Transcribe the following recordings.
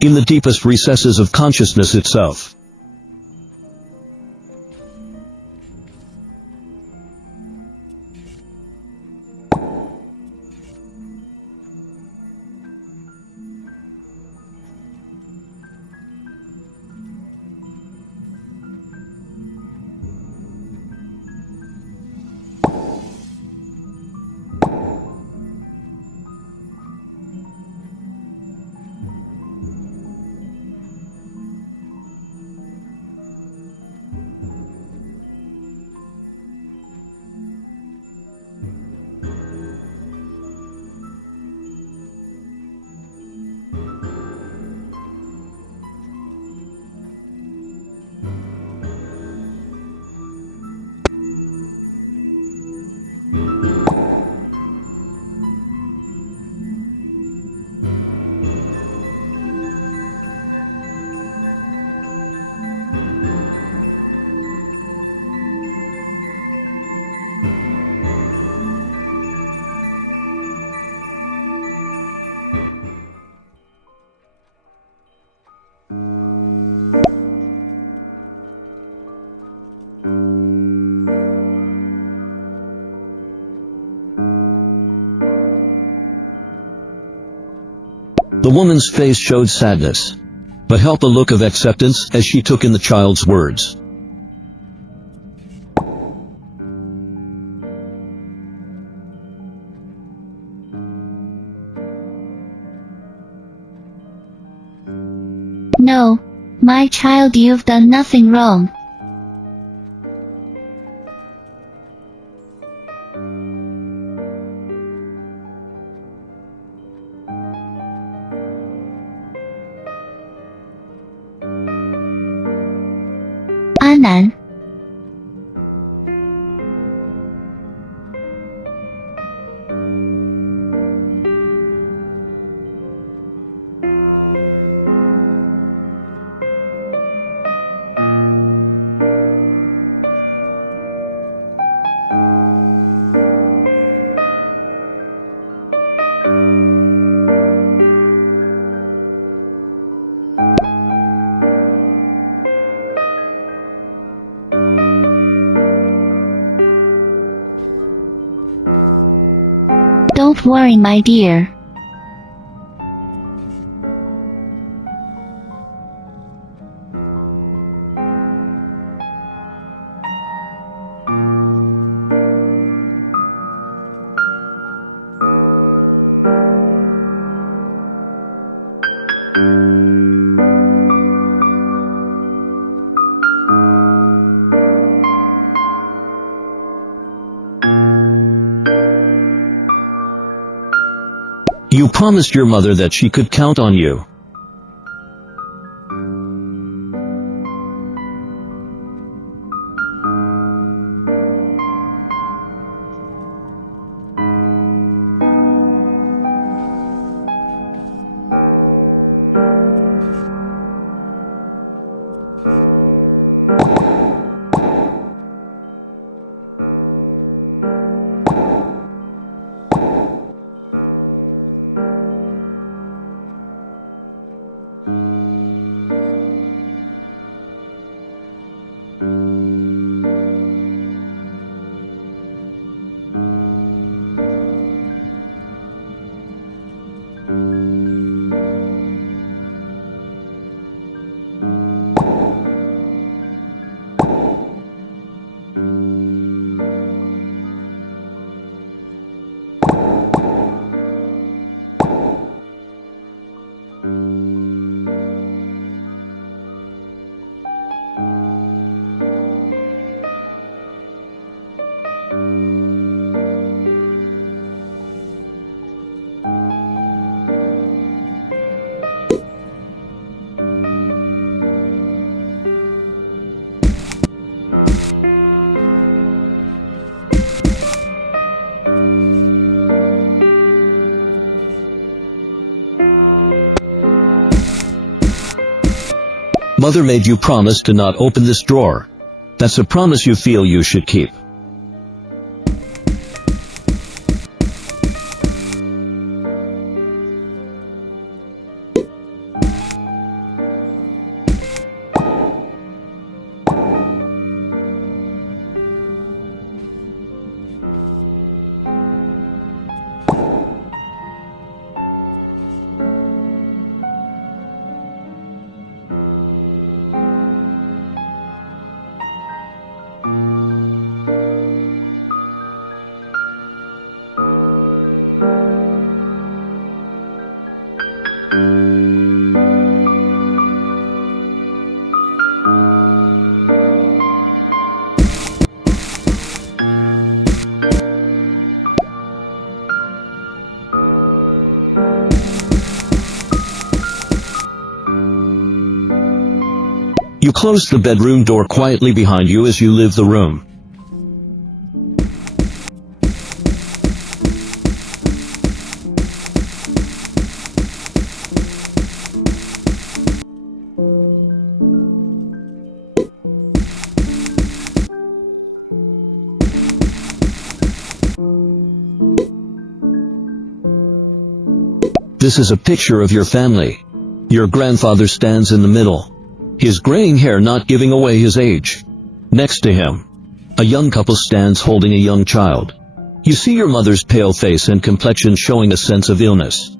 in the deepest recesses of consciousness itself. The woman's face showed sadness, but held a look of acceptance as she took in the child's words. No, my child, you've done nothing wrong.阿南。Don't worry, my dear. You promised your mother that she could count on you. Mother made you promise to not open this drawer. That's a promise you feel you should keep. You close the bedroom door quietly behind you as you leave the room. This is a picture of your family. Your grandfather stands in the middle, his graying hair not giving away his age. Next to him, a young couple stands holding a young child. You see your mother's pale face and complexion showing a sense of illness.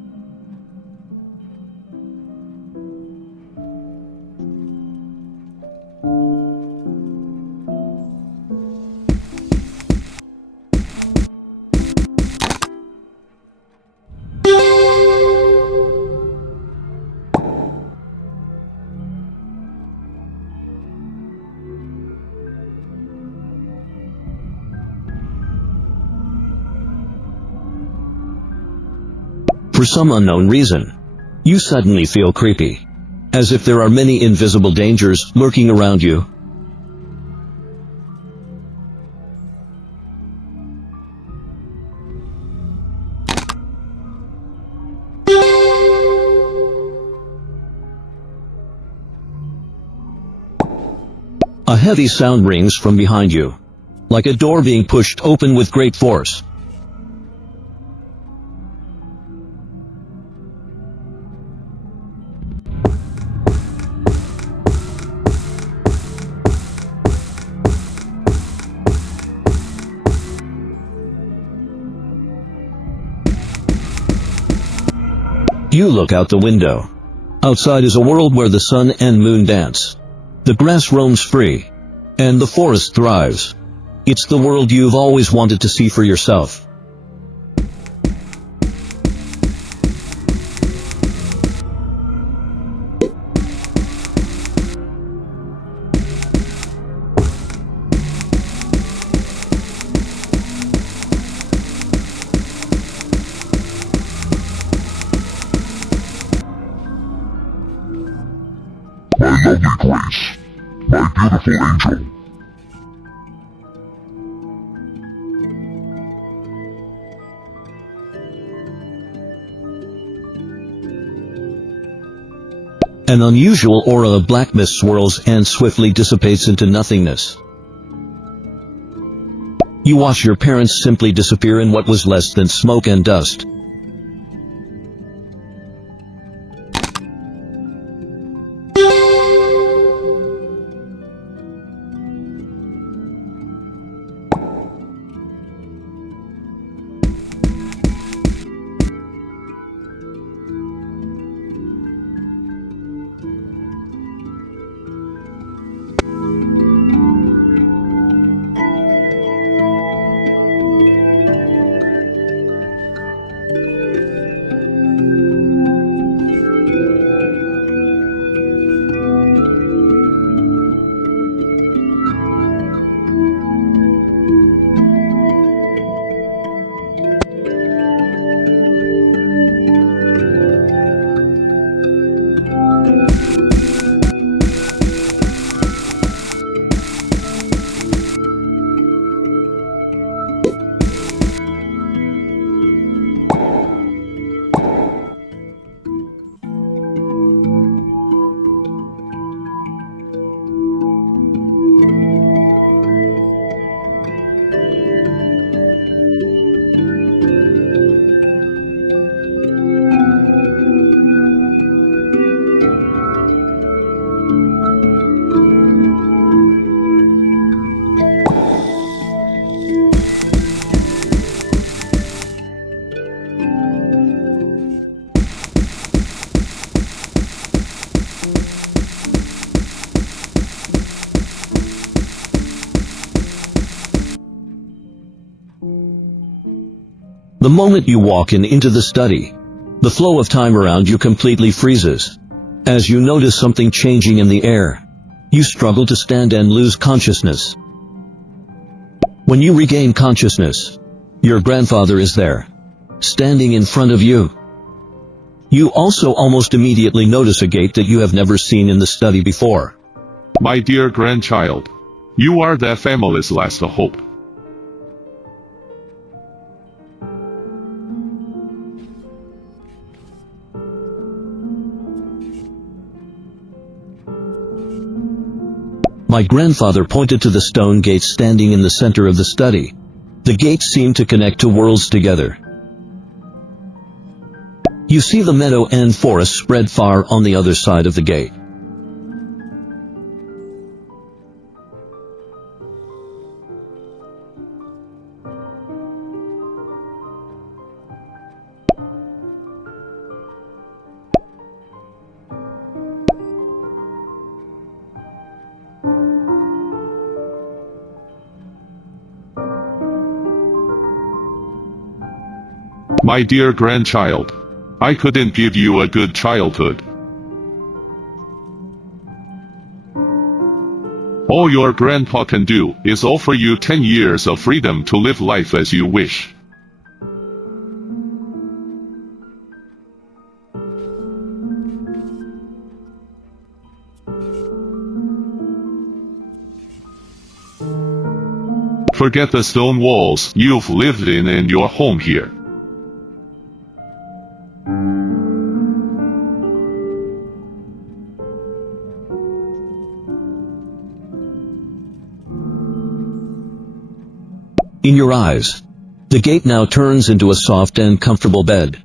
For some unknown reason, you suddenly feel creepy, as if there are many invisible dangers lurking around you. A heavy sound rings from behind you, like a door being pushed open with great force. You look out the window. Outside is a world where the sun and moon dance. The grass roams free, and the forest thrives. It's the world you've always wanted to see for yourself. My lovely Grace, my beautiful angel. An unusual aura of black mist swirls and swiftly dissipates into nothingness. You watch your parents simply disappear in what was less than smoke and dust. The moment you walk into the study, the flow of time around you completely freezes. As you notice something changing in the air, you struggle to stand and lose consciousness. When you regain consciousness, your grandfather is there, standing in front of you. You also almost immediately notice a gate that you have never seen in the study before. My dear grandchild, you are that family's last hope. My grandfather pointed to the stone gate standing in the center of the study. The gate seemed to connect two worlds together. You see the meadow and forest spread far on the other side of the gate. My dear grandchild, I couldn't give you a good childhood. All your grandpa can do is offer you 10 years of freedom to live life as you wish. Forget the stone walls you've lived in and your home here. In your eyes, the gate now turns into a soft and comfortable bed.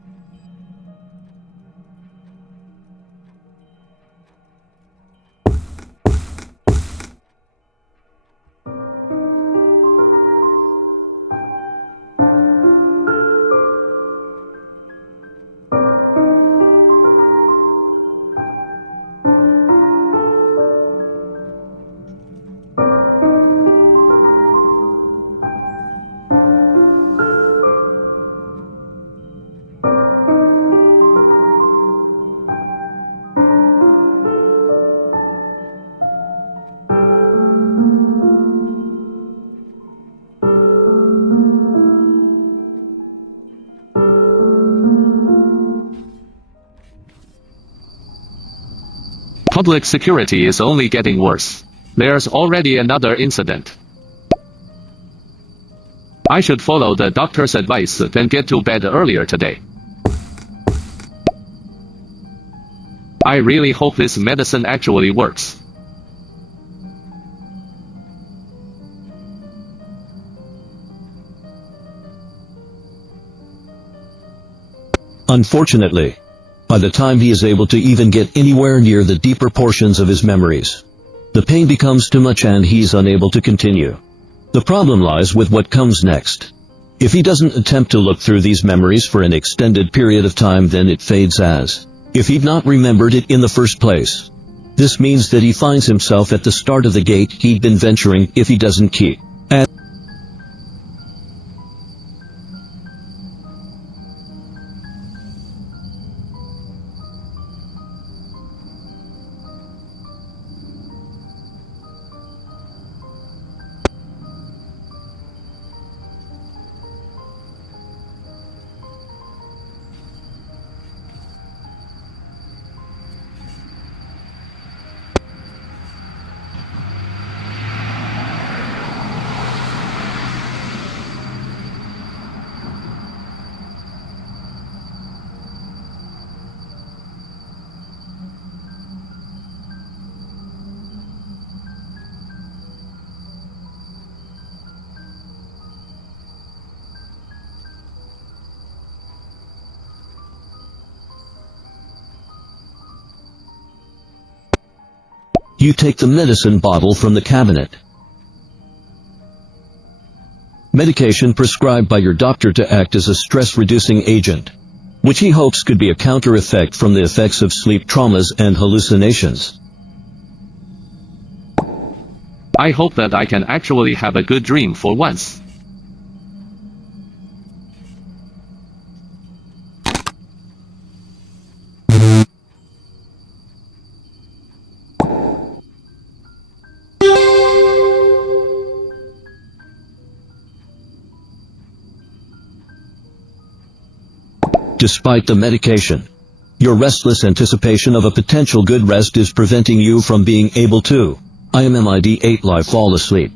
Public security is only getting worse. There's already another incident. I should follow the doctor's advice and get to bed earlier today. I really hope this medicine actually works. Unfortunately, by the time he is able to even get anywhere near the deeper portions of his memories, the pain becomes too much and he's unable to continue. The problem lies with what comes next. If he doesn't attempt to look through these memories for an extended period of time, then it fades as if he'd not remembered it in the first place. This means that he finds himself at the start of the gate he'd been venturing if he doesn't keep at. You take the medicine bottle from the cabinet. Medication prescribed by your doctor to act as a stress-reducing agent, which he hopes could be a counter-effect from the effects of sleep traumas and hallucinations. I hope that I can actually have a good dream for once. Despite the medication, your restless anticipation of a potential good rest is preventing you from being able to I am MID8 Live. Fall asleep.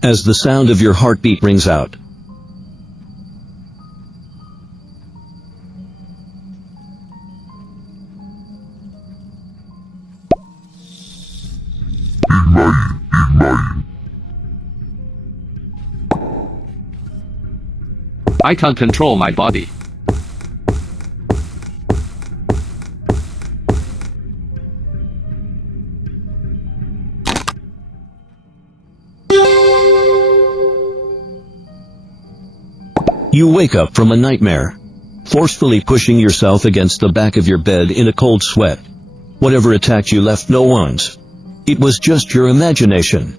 As the sound of your heartbeat rings out. I can't control my body. You wake up from a nightmare, forcefully pushing yourself against the back of your bed in a cold sweat. Whatever attacked you left no wounds. It was just your imagination.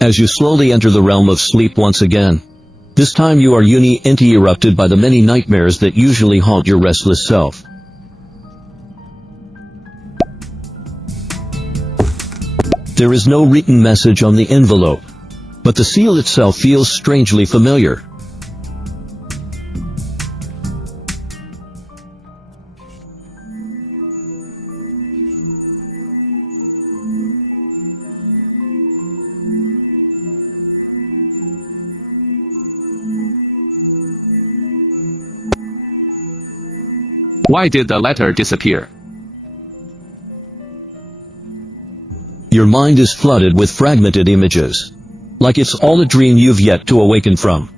As you slowly enter the realm of sleep once again, this time you are uninterrupted by the many nightmares that usually haunt your restless self. There is no written message on the envelope, but the seal itself feels strangely familiar. Why did the letter disappear? Your mind is flooded with fragmented images, like it's all a dream you've yet to awaken from.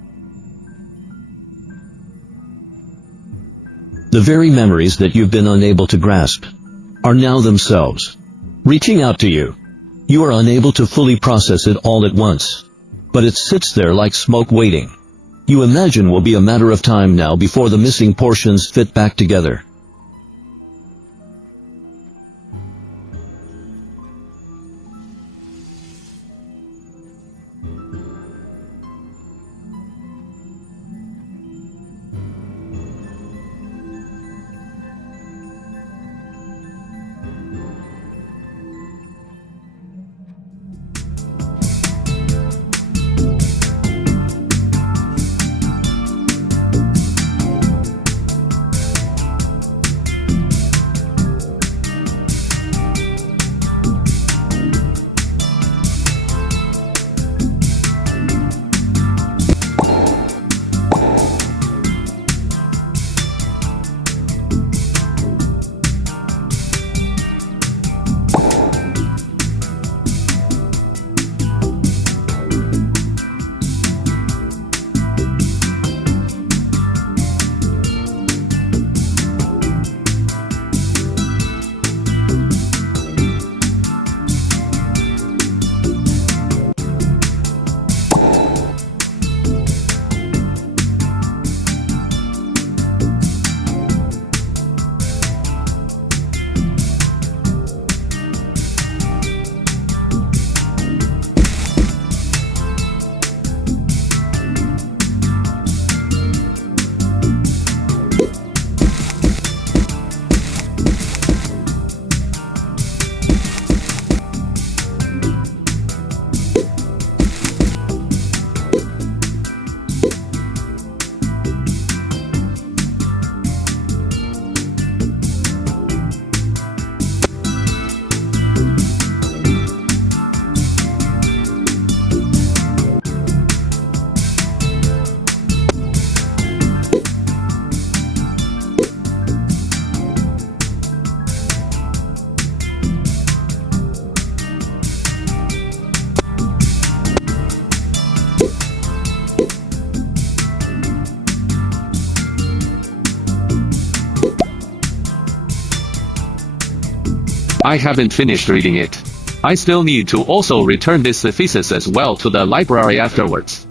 The very memories that you've been unable to grasp are now themselves reaching out to you. You are unable to fully process it all at once, but it sits there like smoke waiting. You imagine will be a matter of time now before the missing portions fit back together. I haven't finished reading it. I still need to also return this thesis as well to the library afterwards.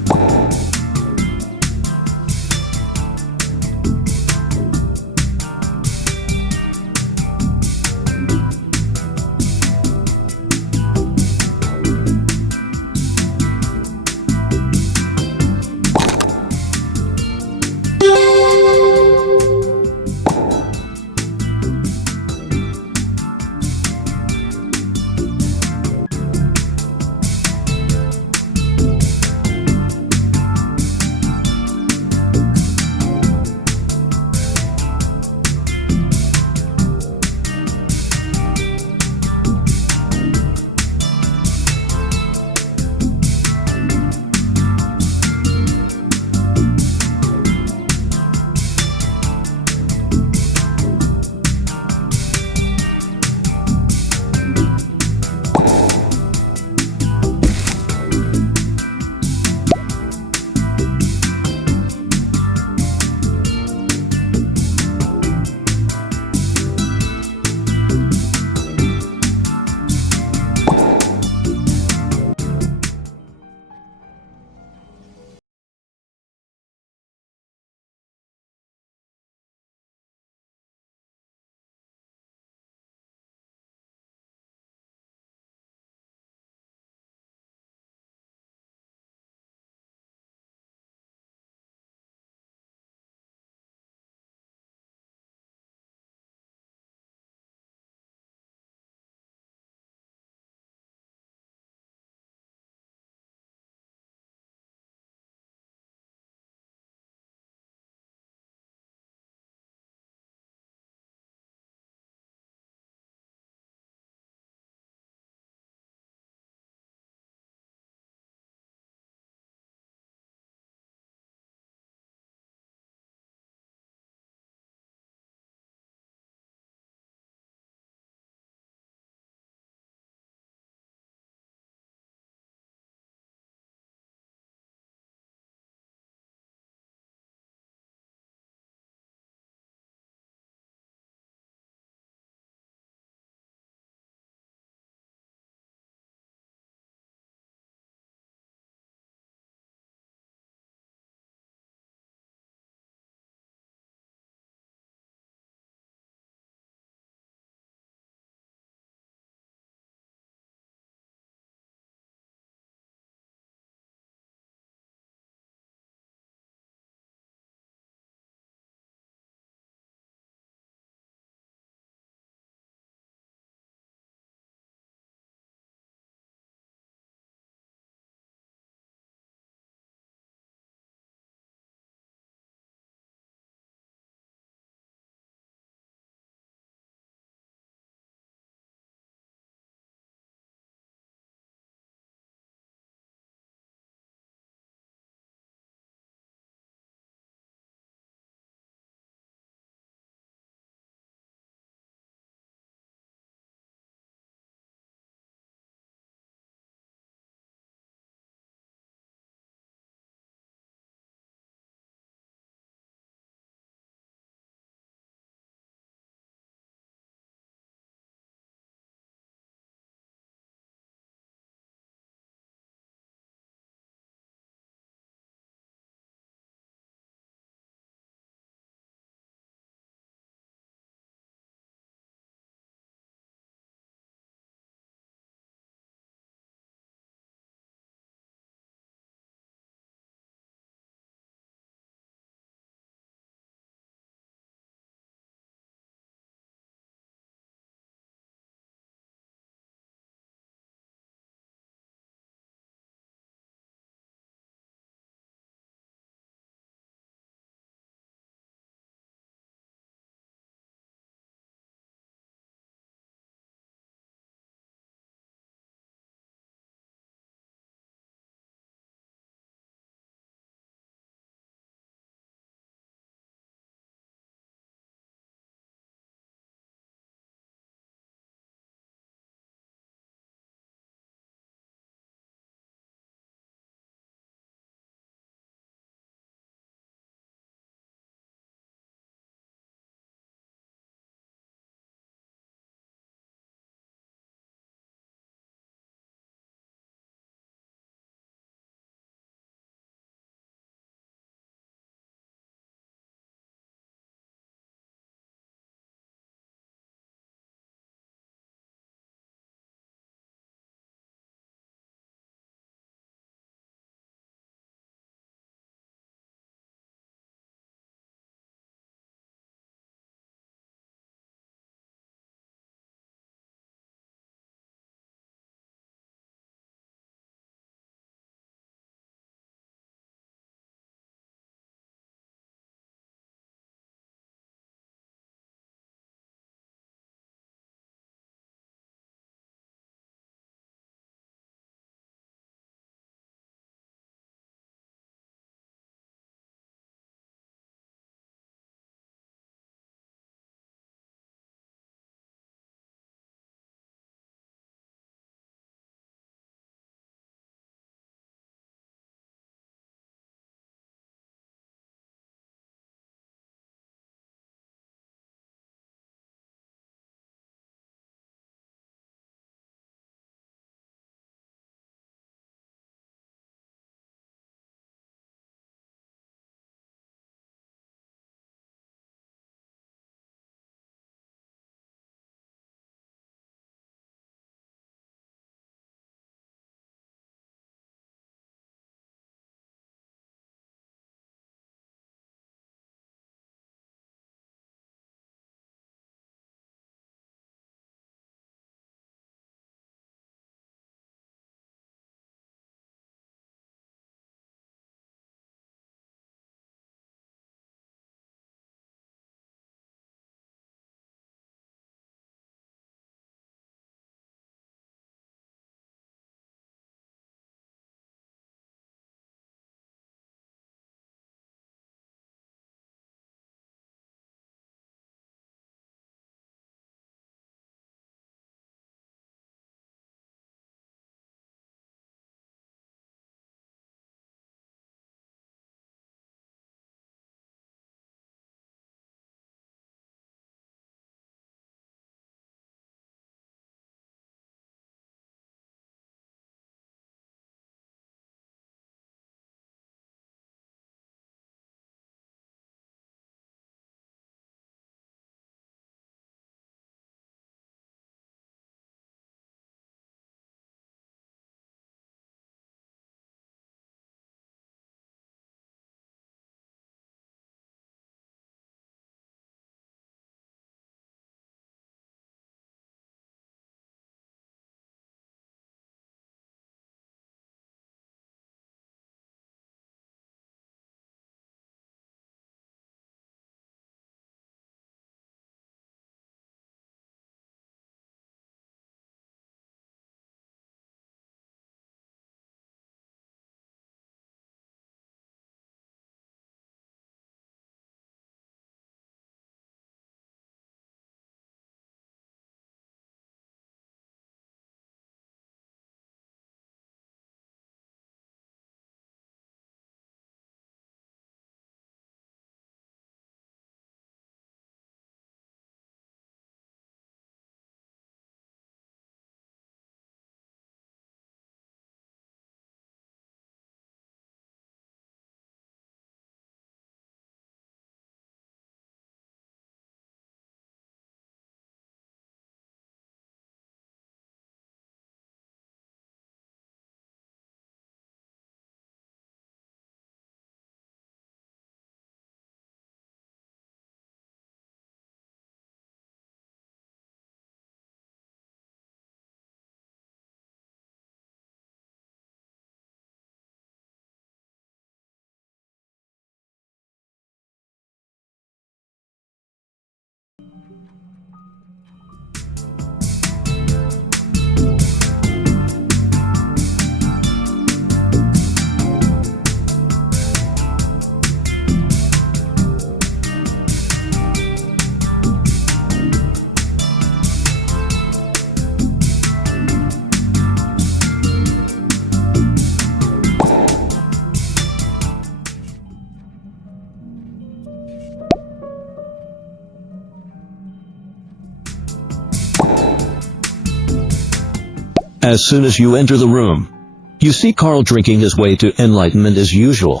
As soon as you enter the room, you see Carl drinking his way to enlightenment as usual.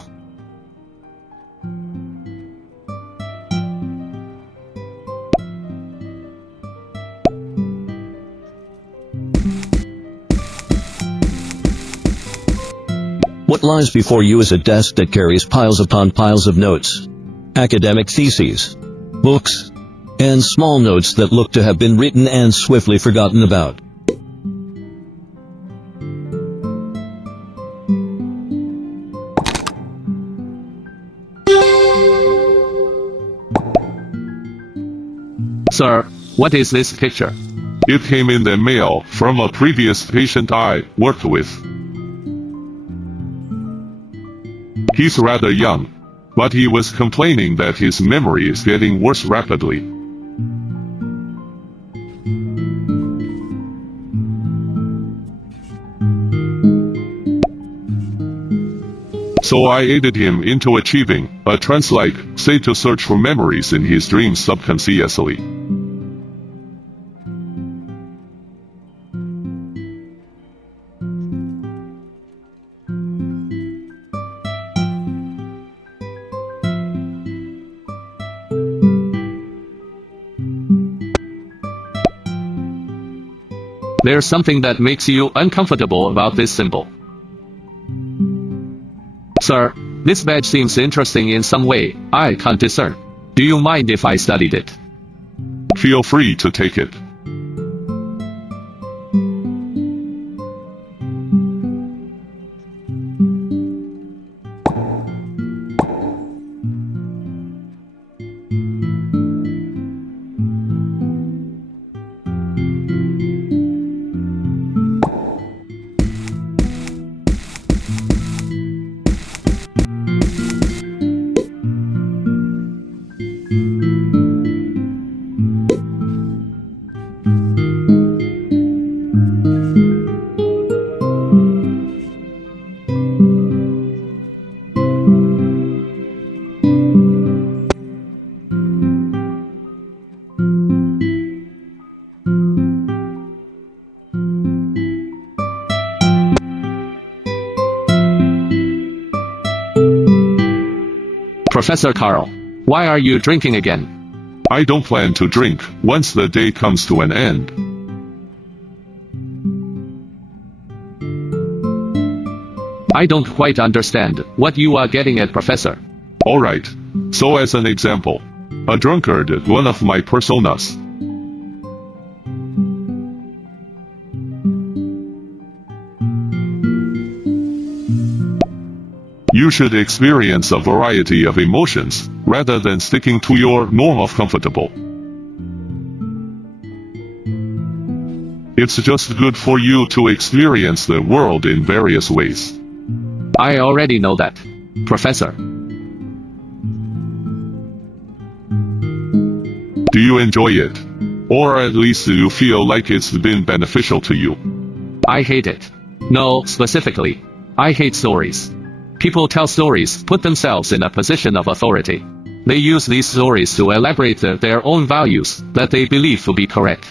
What lies before you is a desk that carries piles upon piles of notes, academic theses, books, and small notes that look to have been written and swiftly forgotten about. Sir, what is this picture? It came in the mail from a previous patient I worked with. He's rather young, but he was complaining that his memory is getting worse rapidly. So I aided him into achieving a trance-like state to search for memories in his dreams subconsciously. There's something that makes you uncomfortable about this symbol. Sir, this badge seems interesting in some way, I can't discern. Do you mind if I studied it? Feel free to take it. Professor Carl, why are you drinking again? I don't plan to drink once the day comes to an end. I don't quite understand what you are getting at, Professor. Alright, so as an example, a drunkard is one of my personas. You should experience a variety of emotions, rather than sticking to your norm of comfortable. It's just good for you to experience the world in various ways. I already know that, Professor. Do you enjoy it? Or at least do you feel like it's been beneficial to you? I hate it. No, specifically, I hate stories. People tell stories, put themselves in a position of authority. They use these stories to elaborate their own values that they believe to be correct.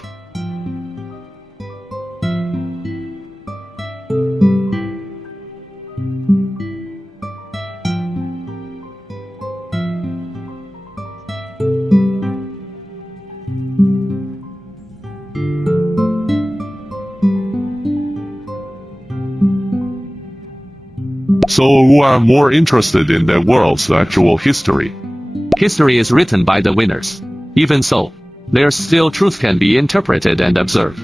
So you are more interested in the world's actual history. History is written by the winners. Even so, there's still truth can be interpreted and observed.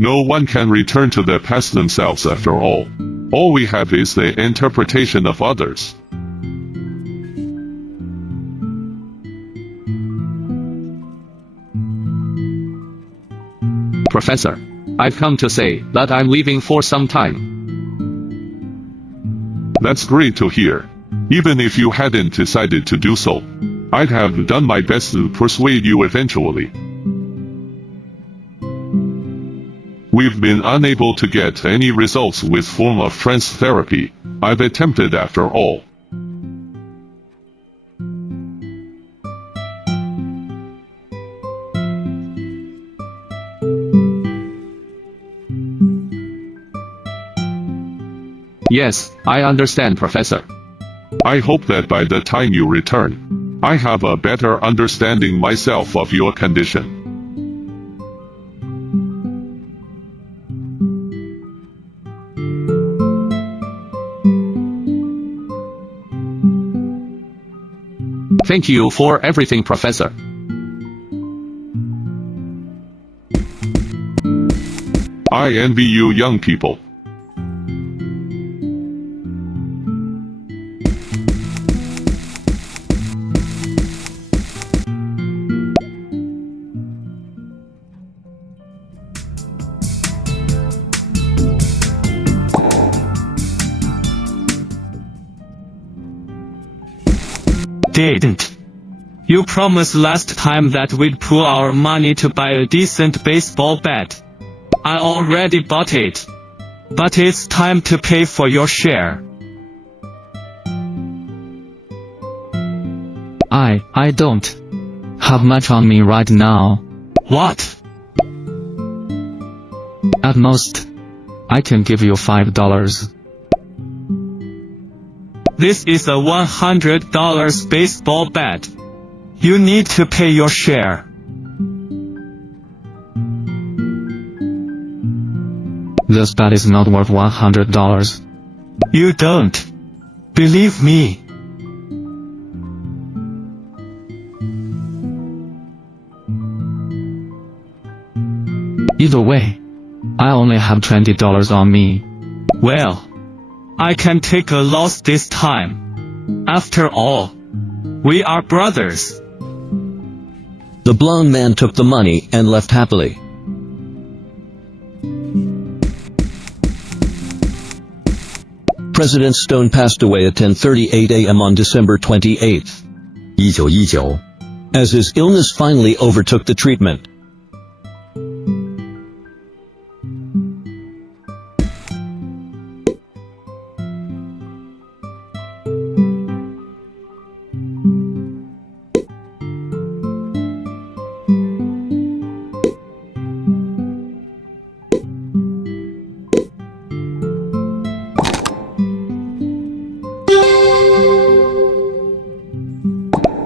No one can return to the past themselves after all. All we have is the interpretation of others. Professor, I've come to say that I'm leaving for some time. That's great to hear. Even if you hadn't decided to do so, I'd have done my best to persuade you eventually. We've been unable to get any results with form of trance therapy. I've attempted after all. Yes, I understand, Professor. I hope that by the time you return, I have a better understanding myself of your condition. Thank you for everything, Professor. I envy you young people. Didn't. You promised last time that we'd pool our money to buy a decent baseball bat. I already bought it. But it's time to pay for your share. I don't have much on me right now. What? At most, I can give you $5. This is a $100 baseball bat. You need to pay your share. This bat is not worth $100. You don't believe me. Either way, I only have $20 on me. Well, I can take a loss this time. After all, we are brothers. The blonde man took the money and left happily. President Stone passed away at 10:38 a.m. on December 28, 1919, as his illness finally overtook the treatment.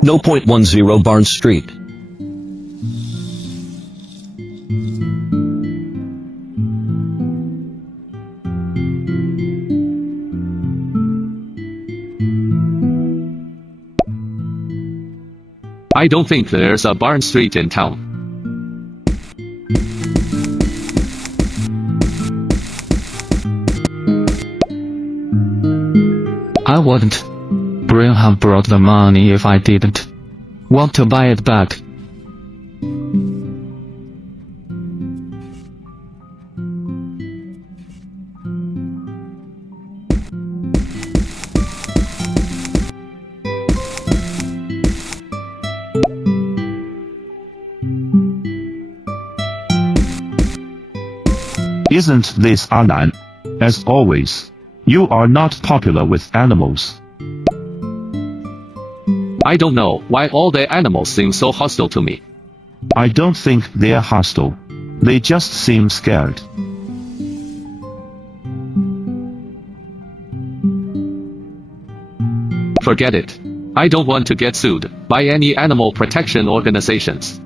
No. 10 Barnes Street. I don't think there's a Barn Street in town. I wouldn't have brought the money if I didn't want to buy it back. Isn't this Alan? As always, you are not popular with animals. I don't know why all the animals seem so hostile to me. I don't think they're hostile. They just seem scared. Forget it. I don't want to get sued by any animal protection organizations.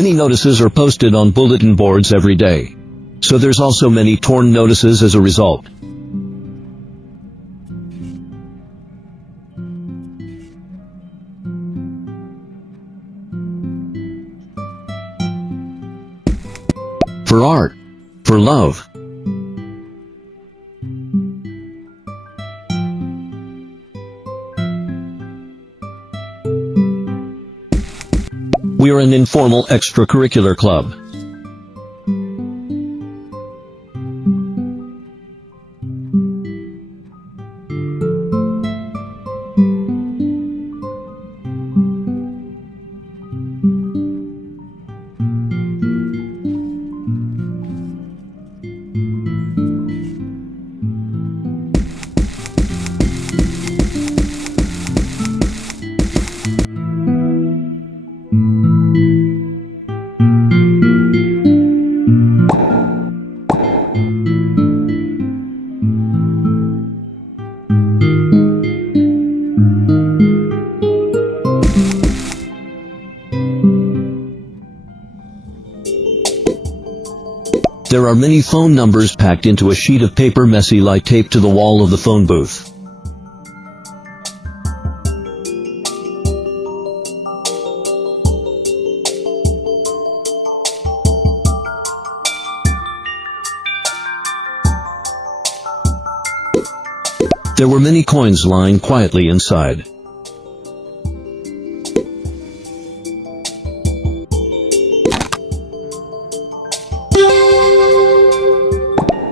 Many notices are posted on bulletin boards every day. So there's also many torn notices as a result. For art, for love. We are an informal extracurricular club. There are many phone numbers packed into a sheet of paper messy like taped to the wall of the phone booth. There were many coins lying quietly inside.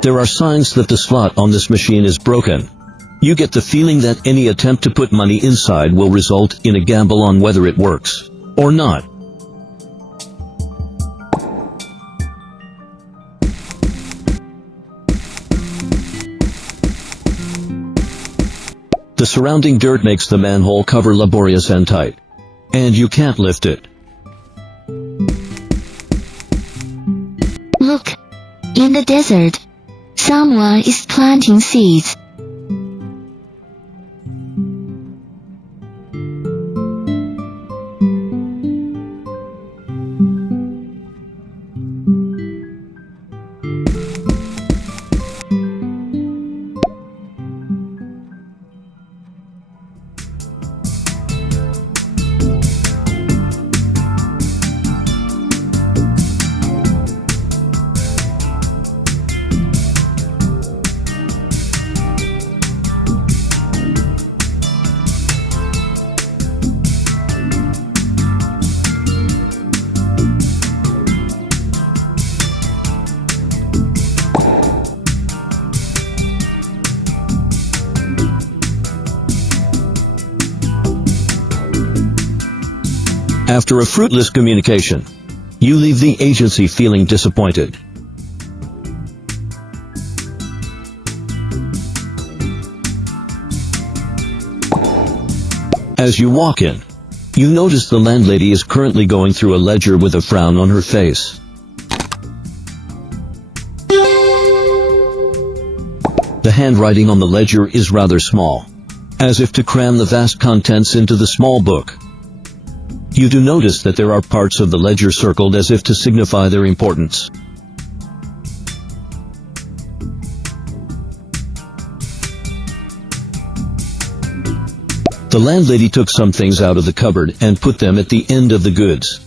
There are signs that the slot on this machine is broken. You get the feeling that any attempt to put money inside will result in a gamble on whether it works or not. The surrounding dirt makes the manhole cover laborious and tight, and you can't lift it. Look, in the desert, someone is planting seeds. After a fruitless communication, you leave the agency feeling disappointed. As you walk in, you notice the landlady is currently going through a ledger with a frown on her face. The handwriting on the ledger is rather small, as if to cram the vast contents into the small book. You do notice that there are parts of the ledger circled as if to signify their importance. The landlady took some things out of the cupboard and put them at the end of the goods.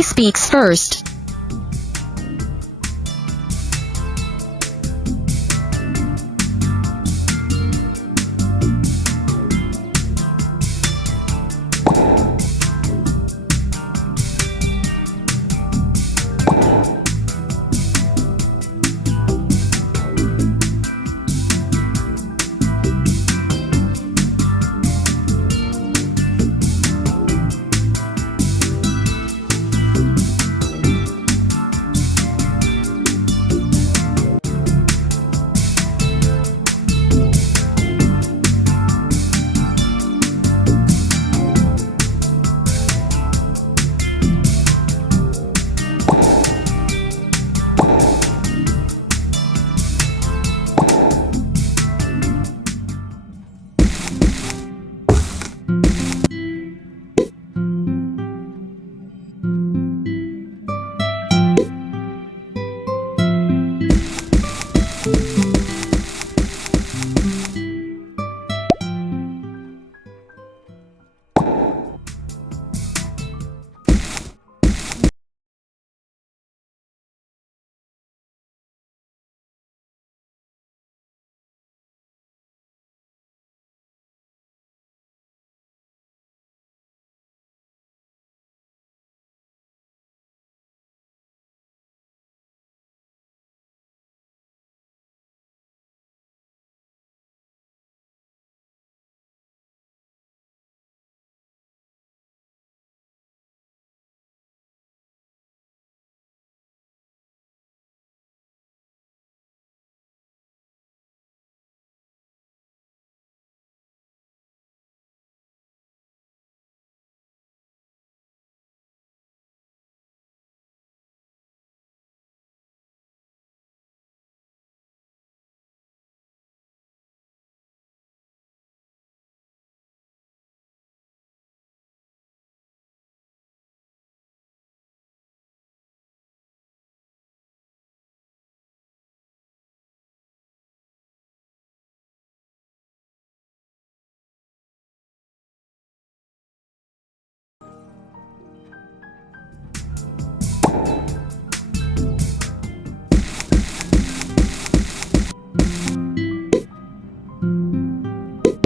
He speaks first.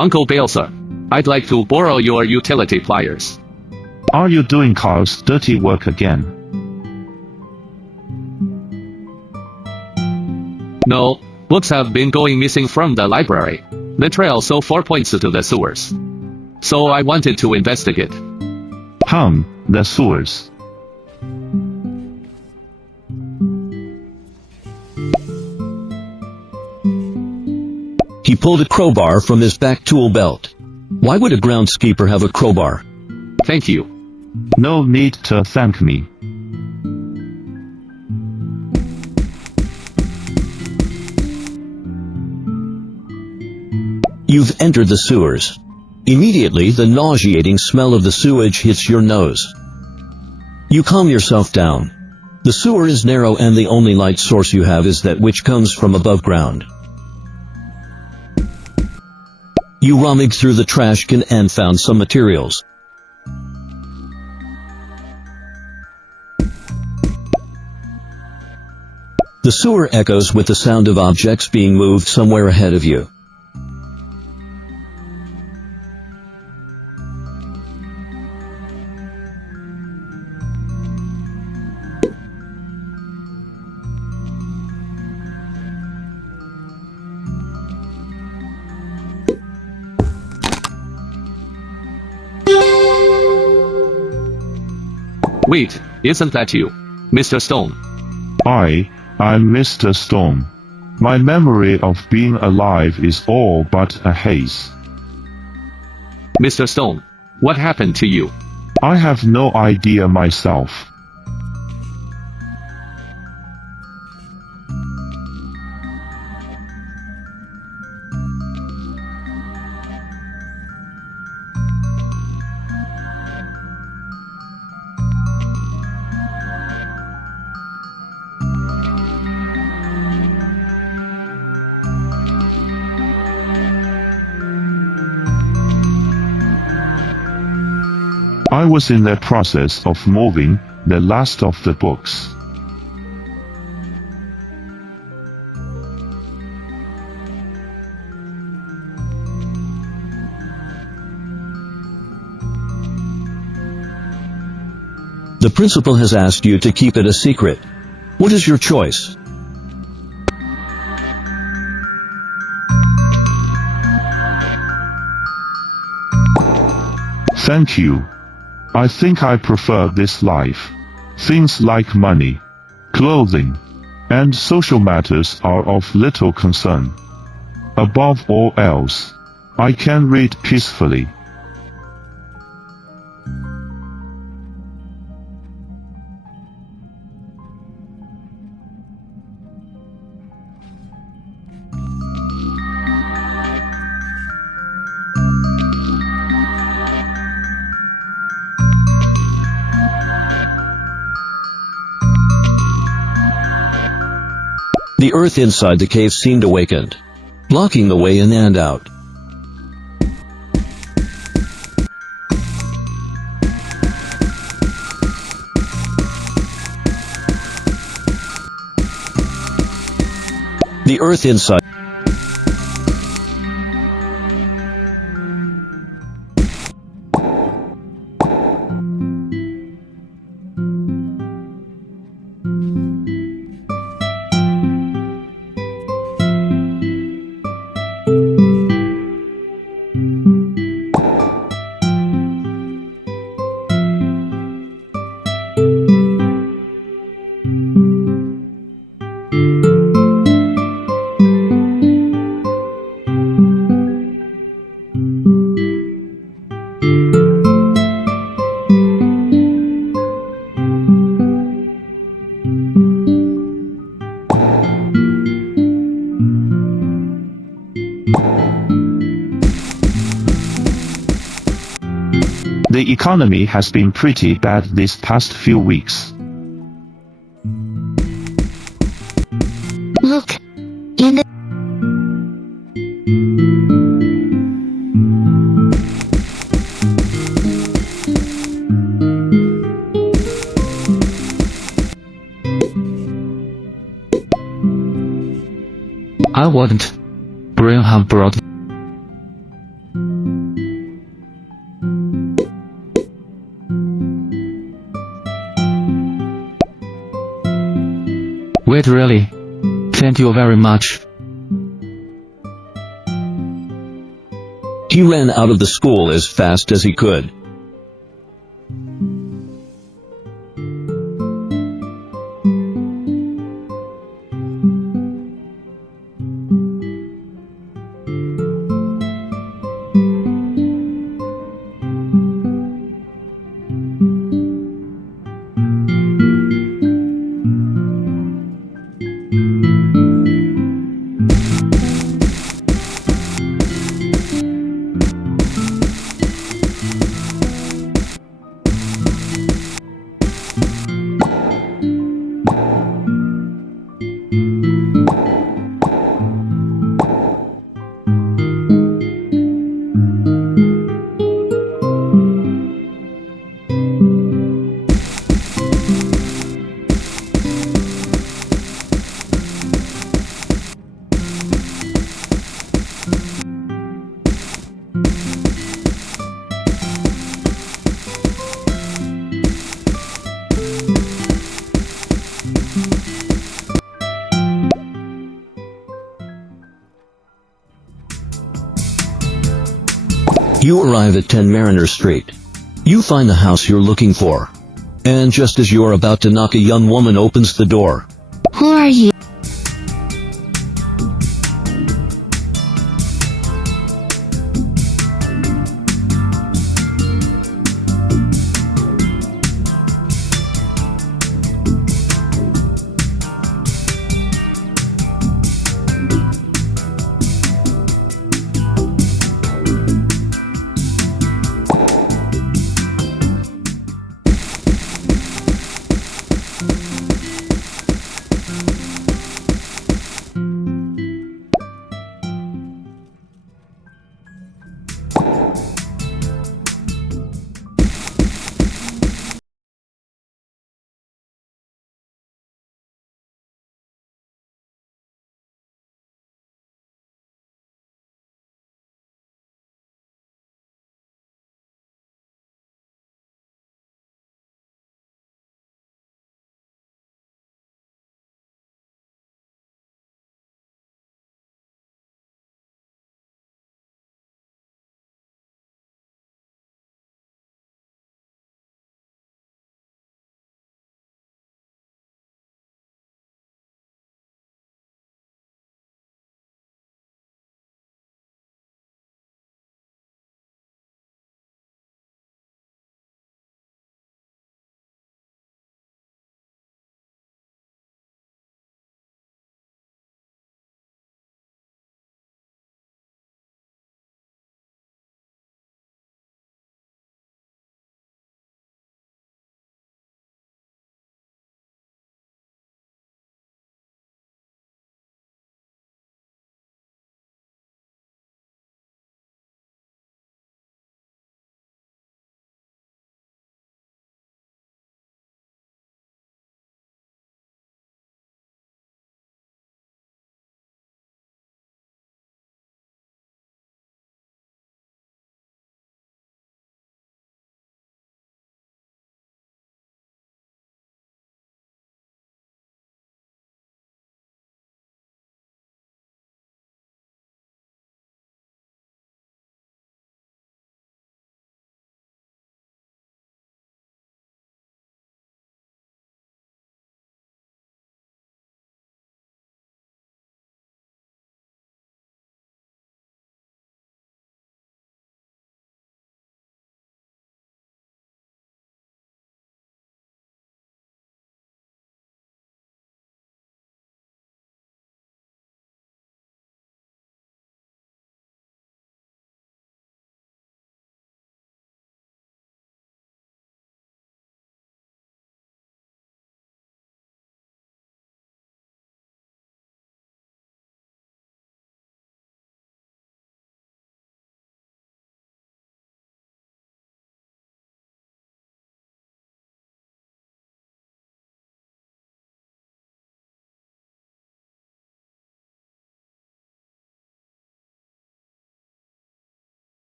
Uncle Balsa, I'd like to borrow your utility pliers. Are you doing Carl's dirty work again? No, books have been going missing from the library. The trail so far points to the sewers. So I wanted to investigate. The sewers. He pulled a crowbar from his back tool belt. Why would a groundskeeper have a crowbar? Thank you. No need to thank me. You've entered the sewers. Immediately, the nauseating smell of the sewage hits your nose. You calm yourself down. The sewer is narrow and the only light source you have is that which comes from above ground. You rummaged through the trash can and found some materials. The sewer echoes with the sound of objects being moved somewhere ahead of you. Wait, isn't that you, Mr. Stone? I'm Mr. Stone. My memory of being alive is all but a haze. Mr. Stone, what happened to you? I have no idea myself. I was in the process of moving the last of the books. The principal has asked you to keep it a secret. What is your choice? Thank you. I think I prefer this life. Things like money, clothing, and social matters are of little concern. Above all else, I can read peacefully. The earth inside the cave seemed awakened, blocking the way in and out. The earth inside. The economy has been pretty bad these past few weeks. Look, in the I wouldn't. Brain have brought. Wait, really? Thank you very much. He ran out of the school as fast as he could. You arrive at 10 Mariner Street. You find the house you're looking for. And just as you're about to knock, a young woman opens the door. who are you?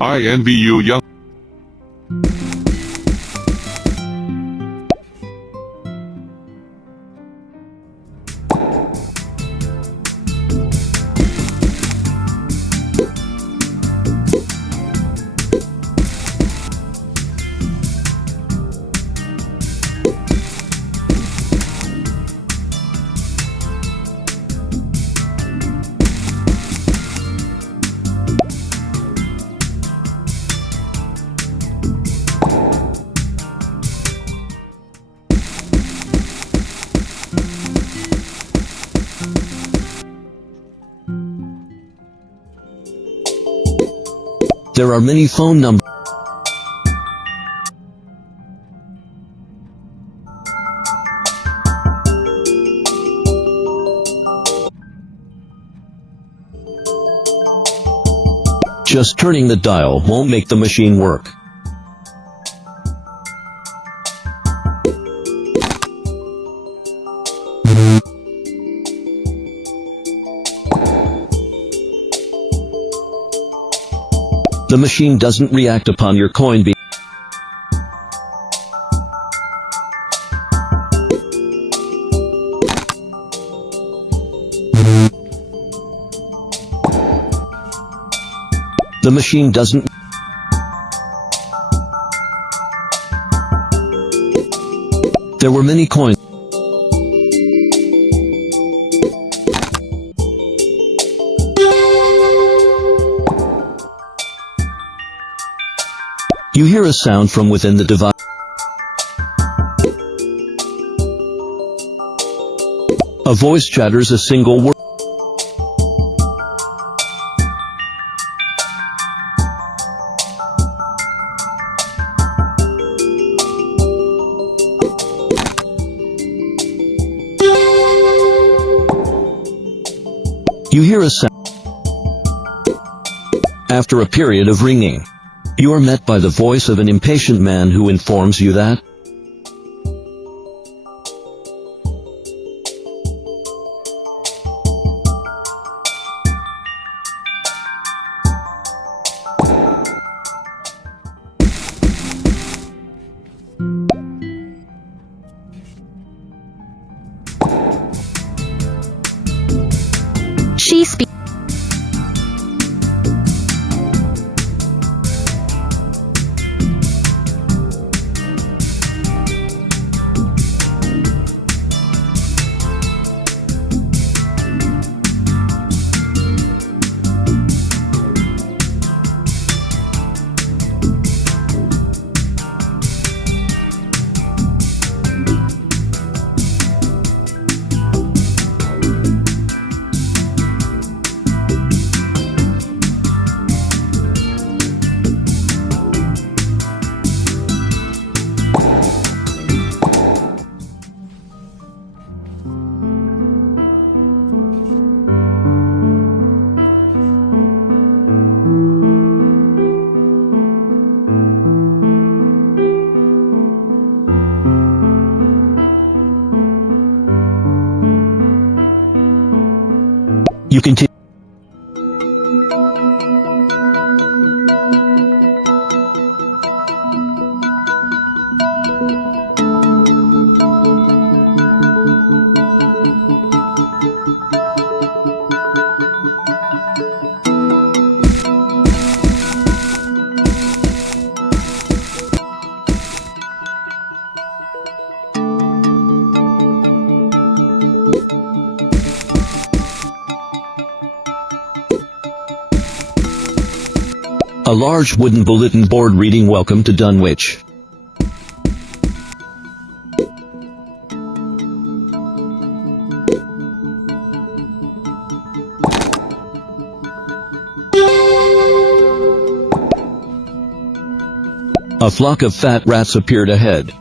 I envy you, young. There are many phone numbers. Just turning the dial won't make the machine work. The machine doesn't react upon your coin being The machine doesn't. There were many coins. You hear a sound from within the device. A voice chatters a single word. You hear a sound. After a period of ringing, you are met by the voice of an impatient man who informs you that she speaks. you continue. A large wooden bulletin board reading "Welcome to Dunwich." A flock of fat rats appeared ahead.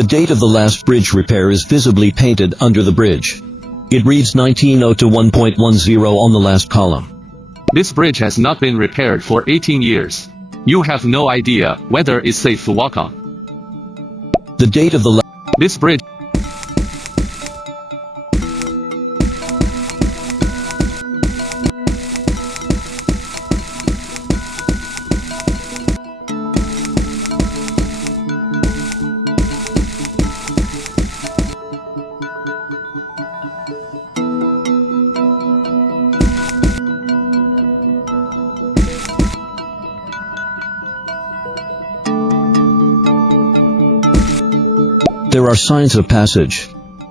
The date of the last bridge repair is visibly painted under the bridge. It reads 1902-1.10 on the last column. This bridge has not been repaired for 18 years. You have no idea whether it's safe to walk on. The date of the This bridge. There are signs of passage.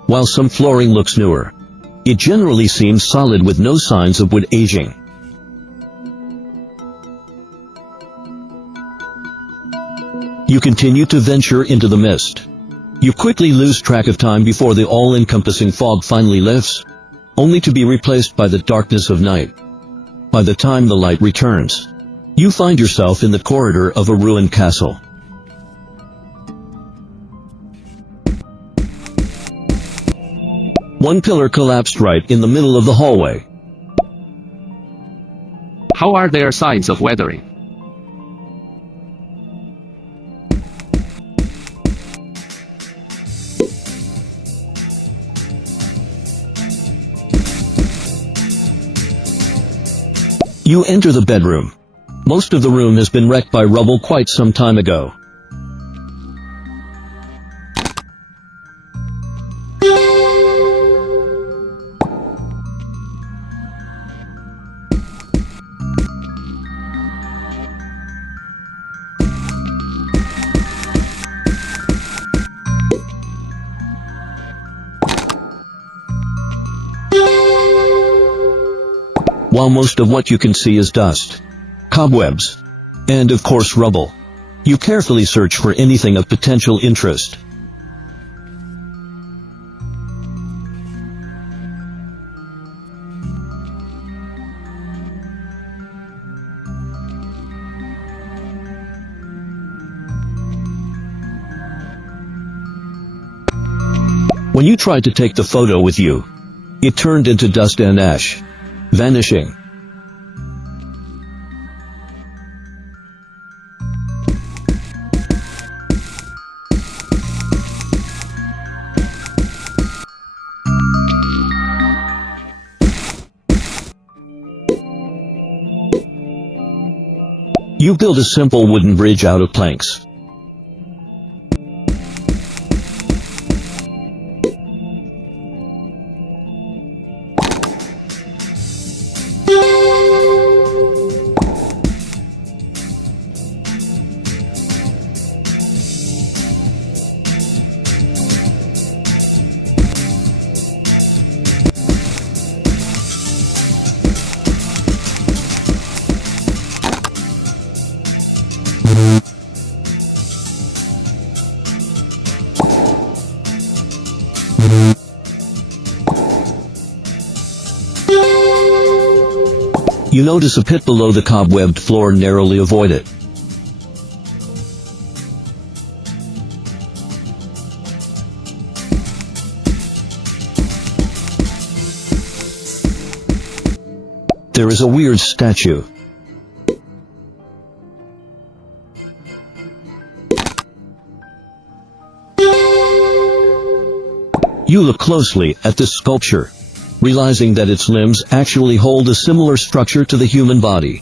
While some flooring looks newer, it generally seems solid with no signs of wood aging. You continue to venture into the mist. You quickly lose track of time before the all-encompassing fog finally lifts, only to be replaced by the darkness of night. By the time the light returns, you find yourself in the corridor of a ruined castle. One pillar collapsed right in the middle of the hallway. How are there signs of weathering? You enter the bedroom. Most of the room has been wrecked by rubble quite some time ago. While most of what you can see is dust, cobwebs, and of course rubble, you carefully search for anything of potential interest. When you tried to take the photo with you, it turned into dust and ash, vanishing. You build a simple wooden bridge out of planks. You notice a pit below the cobwebbed floor, narrowly avoid it. There is a weird statue. You look closely at this sculpture, realizing that its limbs actually hold a similar structure to the human body.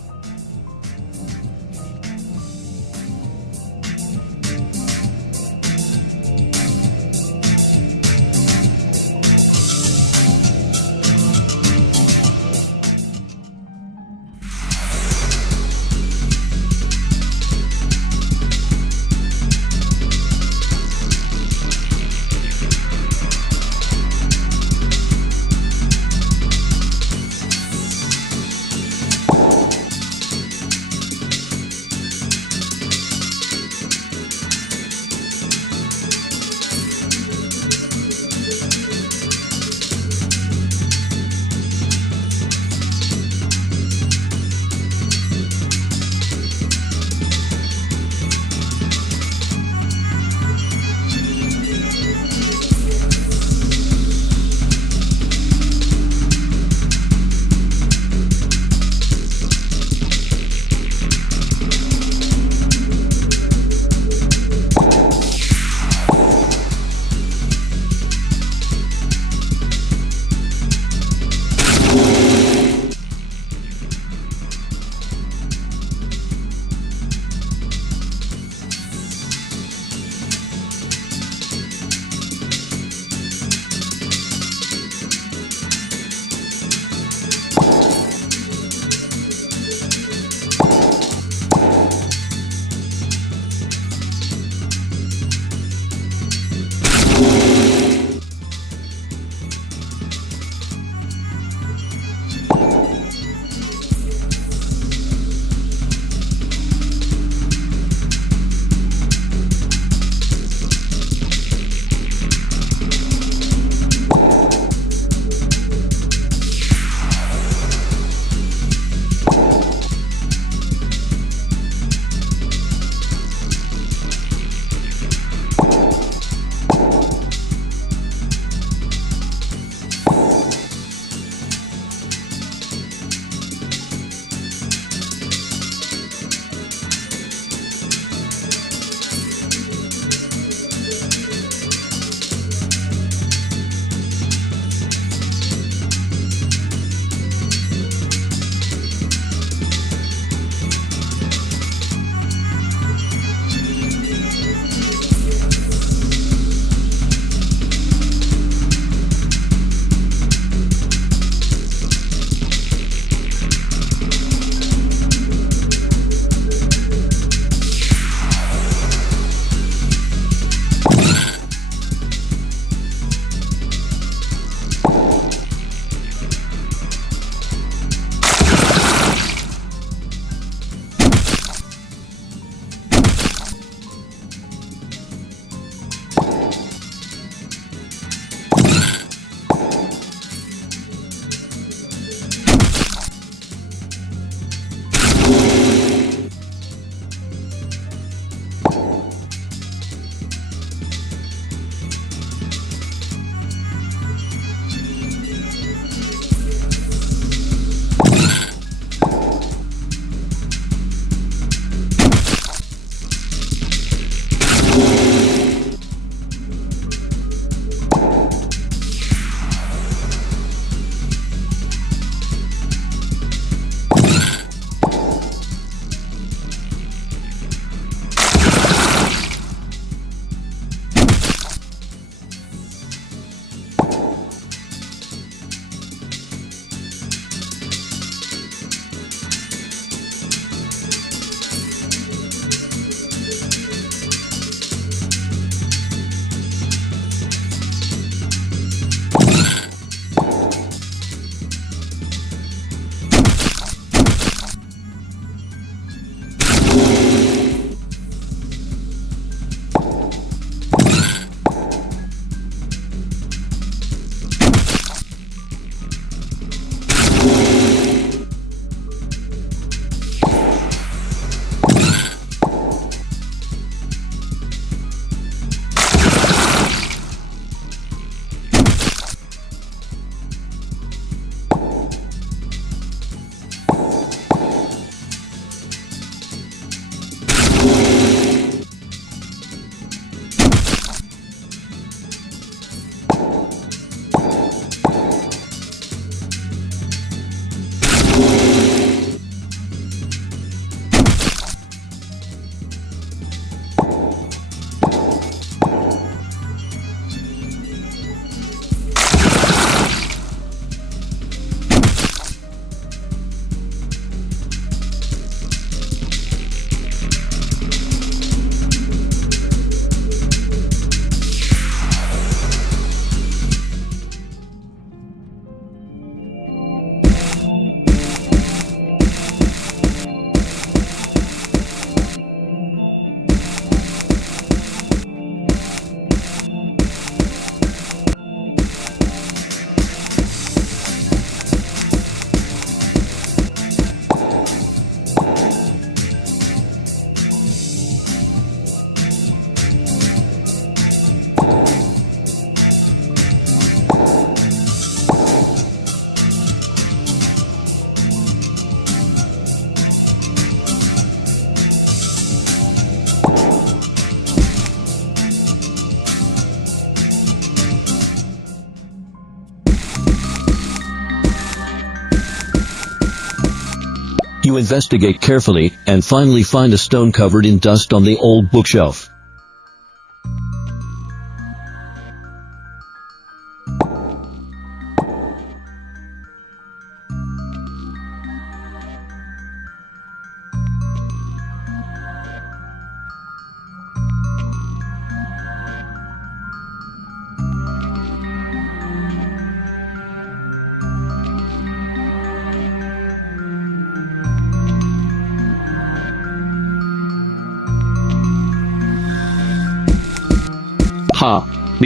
You investigate carefully and finally find a stone covered in dust on the old bookshelf.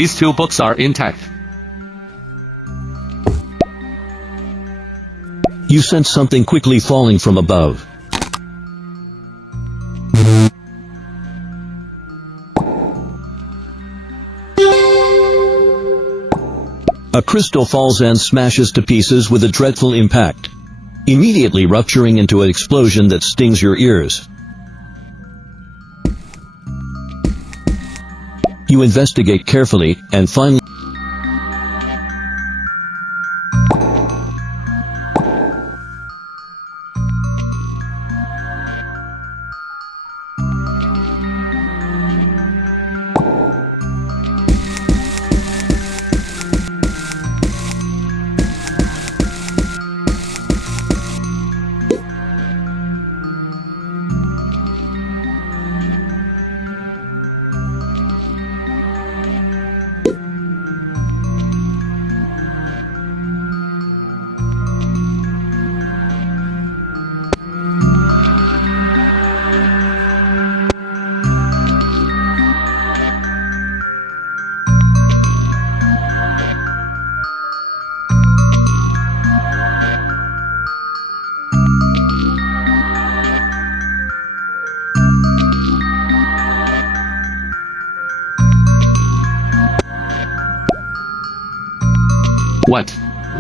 These two books are intact. You sense something quickly falling from above. A crystal falls and smashes to pieces with a dreadful impact, immediately rupturing into an explosion that stings your ears. You investigate carefully and finally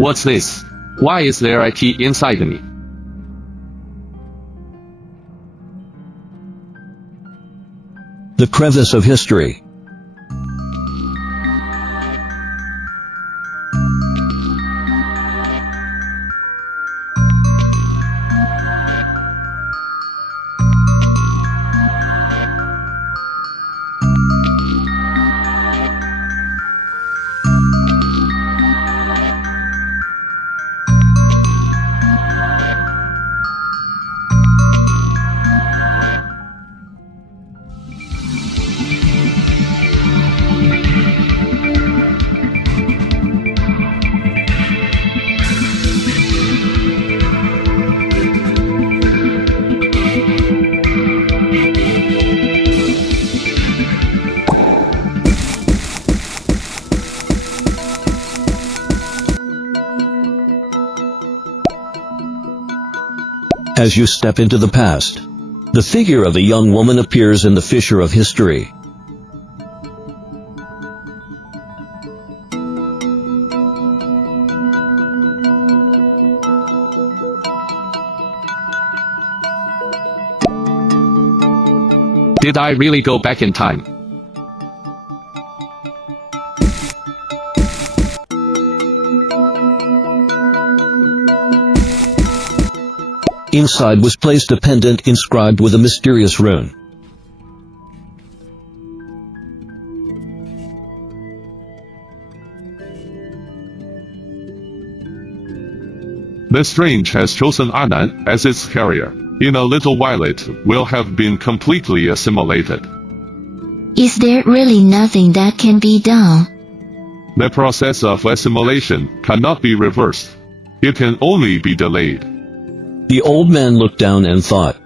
What's this? Why is there a key inside me? the crevice of history. As you step into the past, the figure of a young woman appears in the fissure of history. Did I really go back in time? Inside was placed a pendant inscribed with a mysterious rune. The Strange has chosen Anand as its carrier. In a little while it will have been completely assimilated. Is there really nothing that can be done? The process of assimilation cannot be reversed. It can only be delayed. The old man looked down and thought,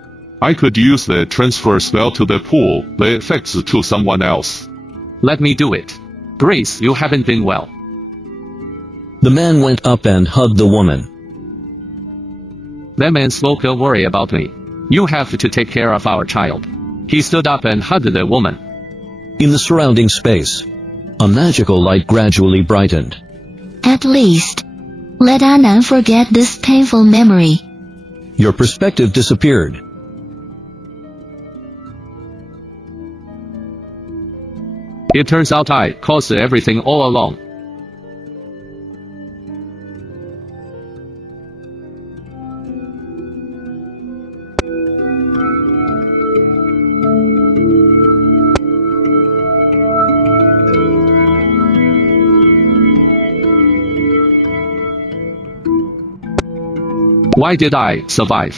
I could use the transfer spell to the pool the effects to someone else. Let me do it. Grace, you haven't been well. The man went up and hugged the woman. That man spoke a worry about me. You have to take care of our child. He stood up and hugged the woman. In the surrounding space, a magical light gradually brightened. At least, let Anand forget this painful memory. Your perspective disappeared. It turns out I caused everything all along. Why did I survive?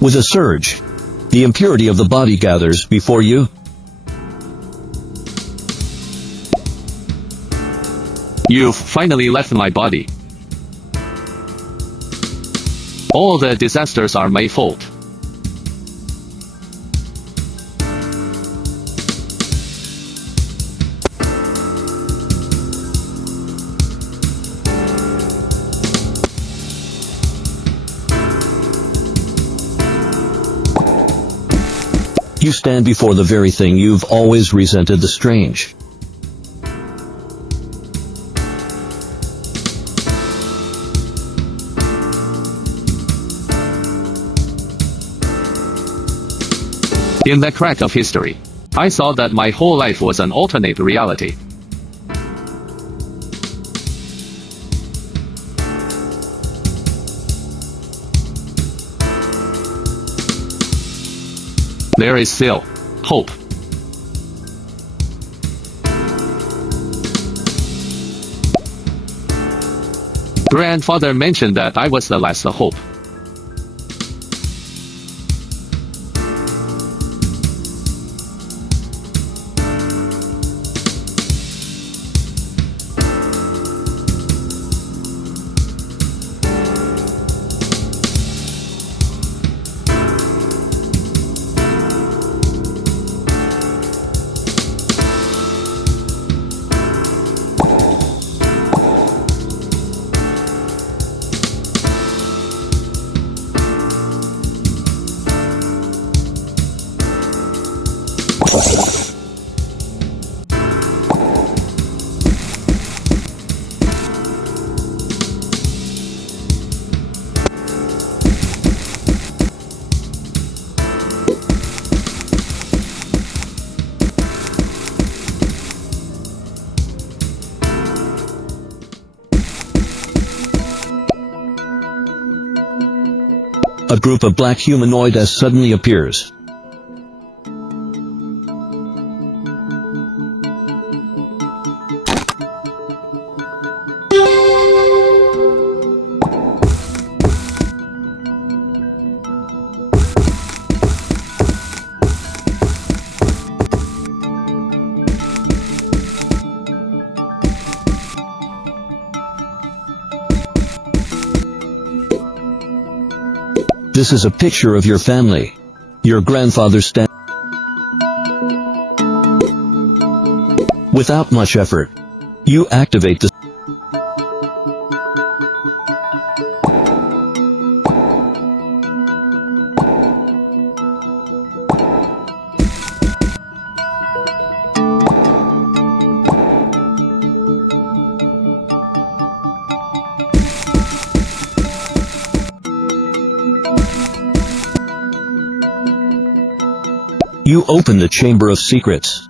With a surge, the impurity of the body gathers before you. You've finally left my body. All the disasters are my fault. You stand before the very thing you've always resented, the strange. In that crack of history, I saw that my whole life was an alternate reality. There is still hope. Grandfather mentioned that I was the last hope. A group of black humanoids suddenly appears. This is a picture of your family. Your grandfather stands. Without much effort, you activate the You open the Chamber of Secrets.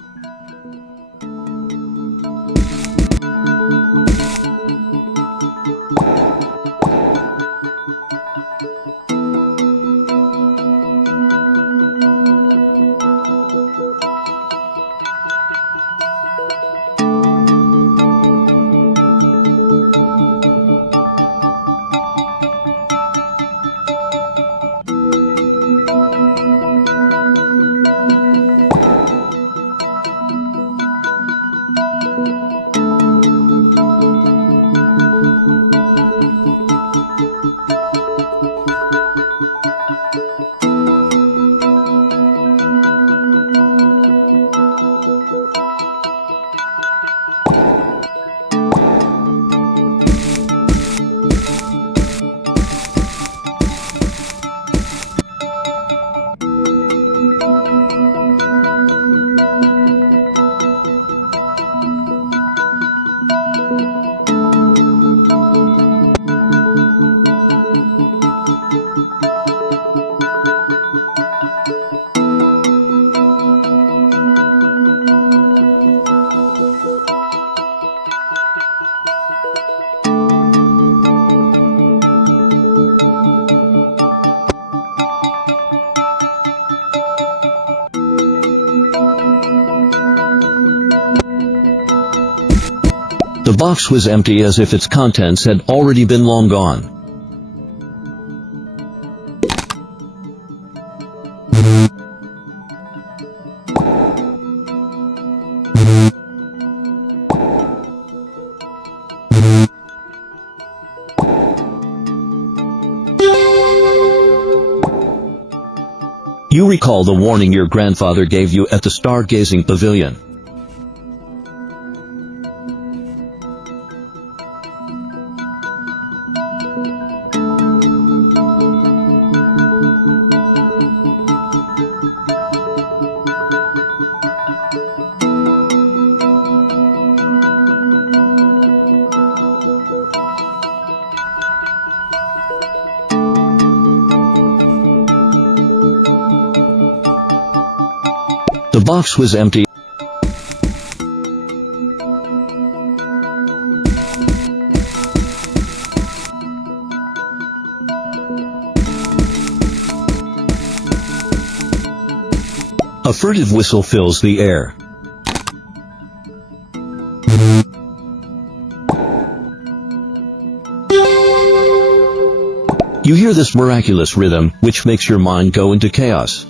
The box was empty as if its contents had already been long gone. You recall the warning your grandfather gave you at the stargazing pavilion. The box was empty. A furtive whistle fills the air. You hear this miraculous rhythm, which makes your mind go into chaos.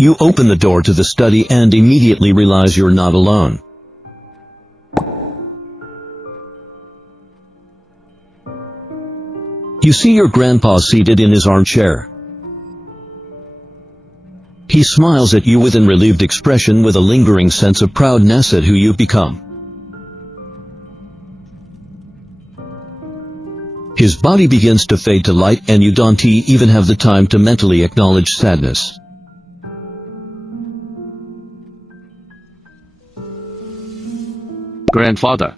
You open the door to the study and immediately realize you're not alone. You see your grandpa seated in his armchair. He smiles at you with an relieved expression with a lingering sense of proudness at who you've become. His body begins to fade to light and you don't even have the time to mentally acknowledge sadness. Grandfather.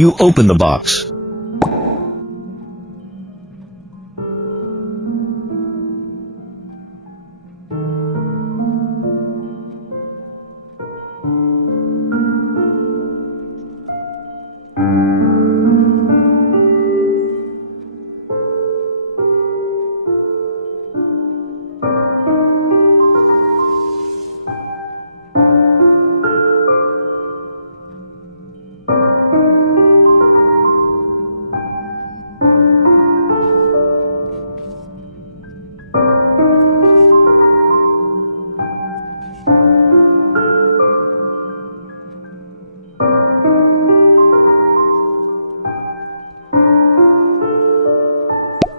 You open the box.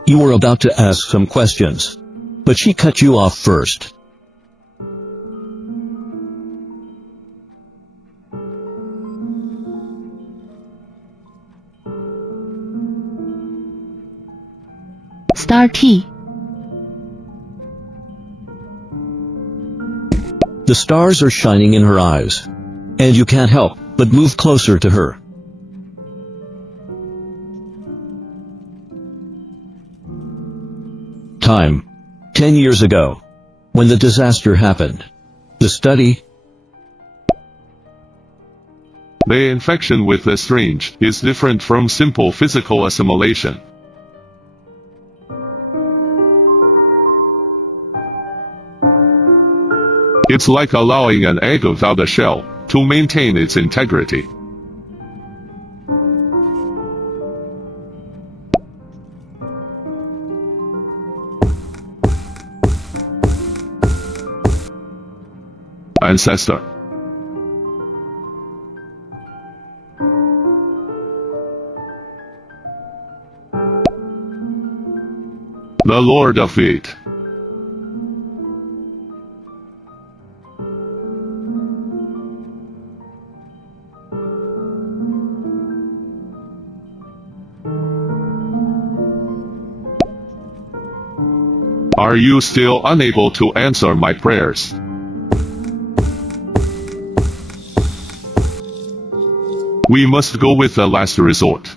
You were about to ask some questions, but she cut you off first. Star T. The stars are shining in her eyes, and you can't help but move closer to her. Time. 10 years ago, when the disaster happened. The study. The infection with the strange is different from simple physical assimilation. It's like allowing an egg without a shell to maintain its integrity. Ancestor. The Lord of Fate. Are you still unable to answer my prayers? We must go with the last resort.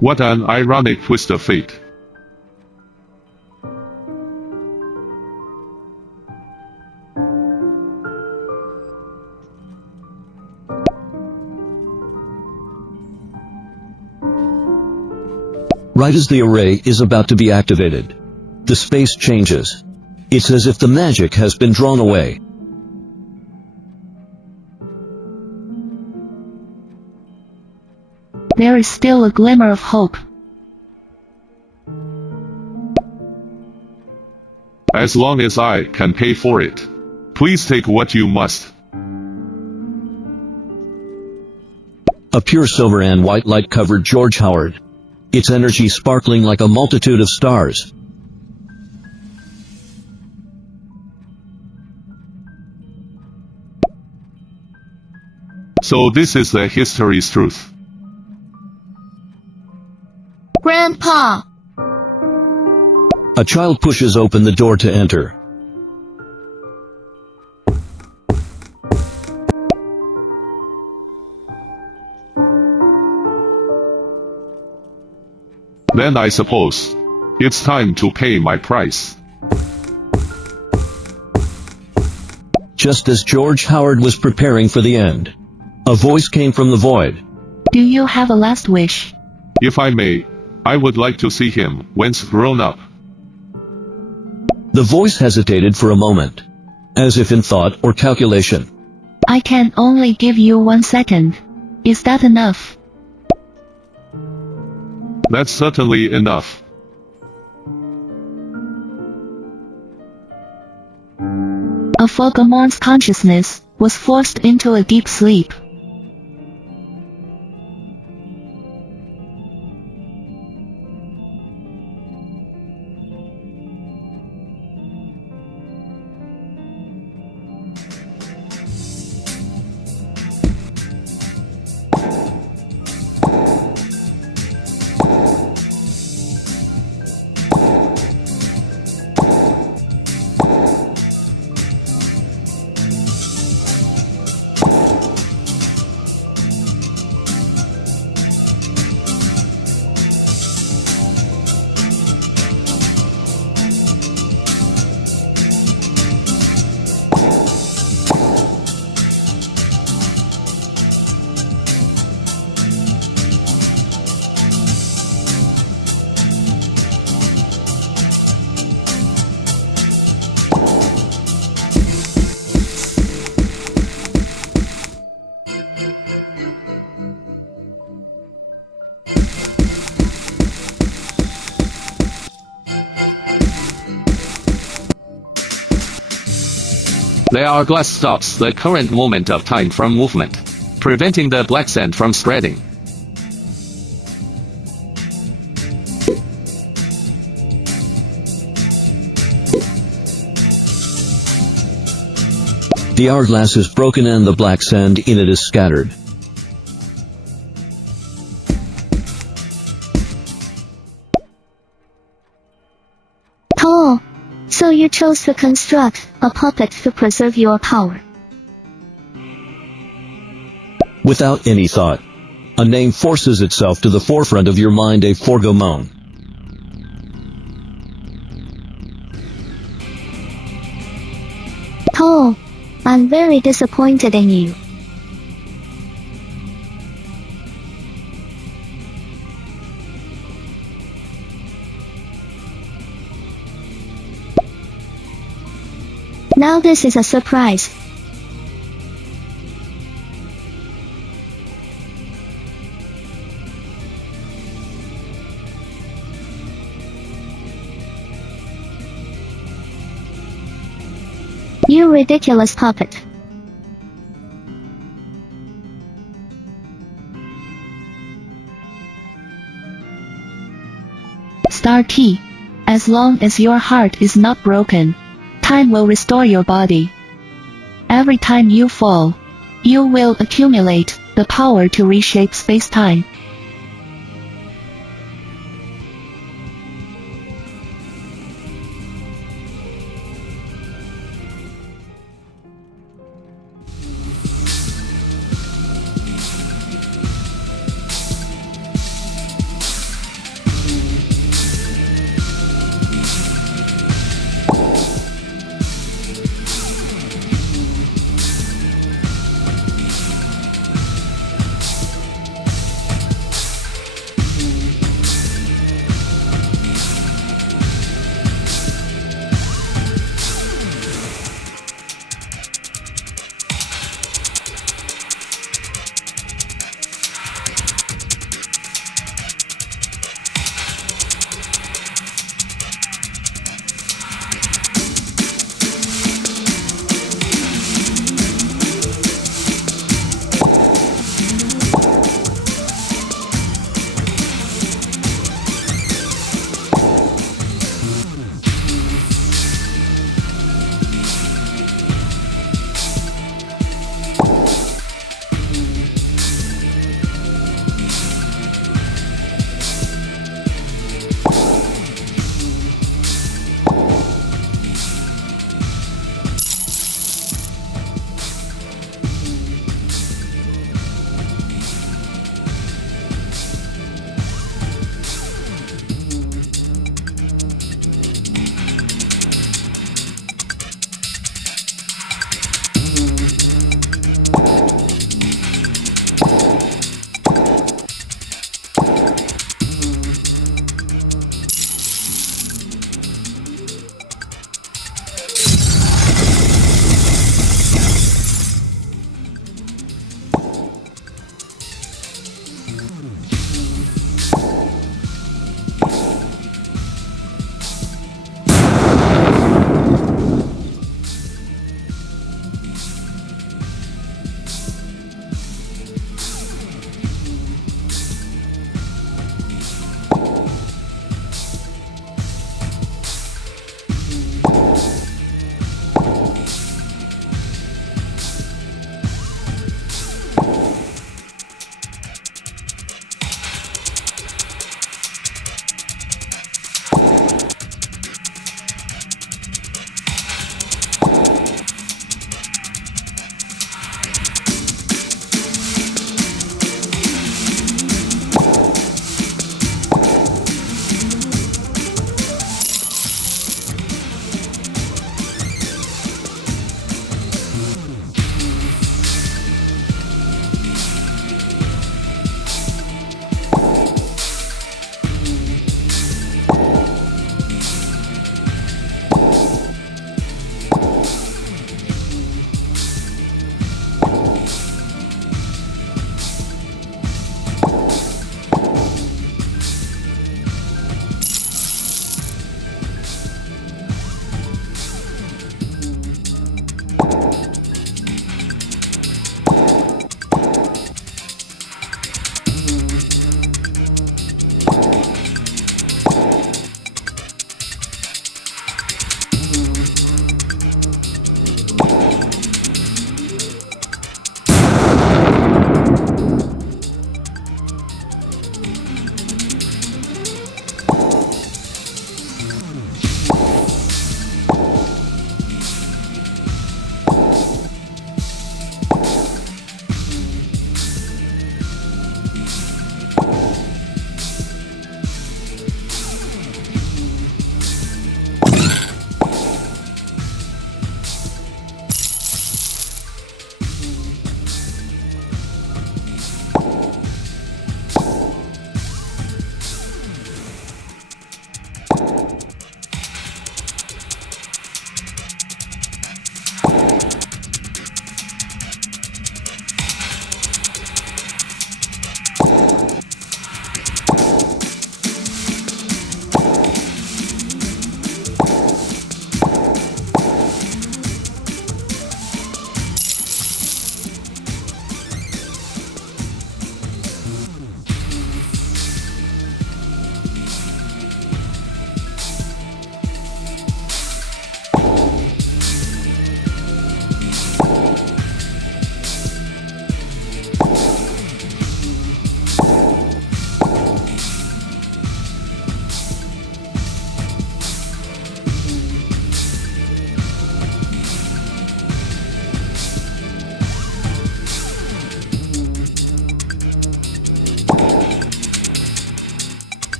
What an ironic twist of fate. Right as the array is about to be activated, the space changes. It's as if the magic has been drawn away. There is still a glimmer of hope. As long as I can pay for it. Please take what you must. A pure silver and white light covered George Howard, its energy sparkling like a multitude of stars. So this is the history's truth. Grandpa! A child pushes open the door to enter. Then I suppose it's time to pay my price. Just as George Howard was preparing for the end, a voice came from the void. Do you have a last wish? If I may, I would like to see him once grown up. The voice hesitated for a moment, as if in thought or calculation. I can only give you 1 second. Is that enough? That's certainly enough. A Pokemon's consciousness was forced into a deep sleep. The hourglass stops the current moment of time from movement, preventing the black sand from spreading. The hourglass is broken and the black sand in it is scattered. Oh, so you chose to construct a puppet to preserve your power. Without any thought, a name forces itself to the forefront of your mind, a forgomon. Oh, I'm very disappointed in you. Now this is a surprise. You ridiculous puppet. Star T. As long as your heart is not broken, time will restore your body. Every time you fall, you will accumulate the power to reshape space-time.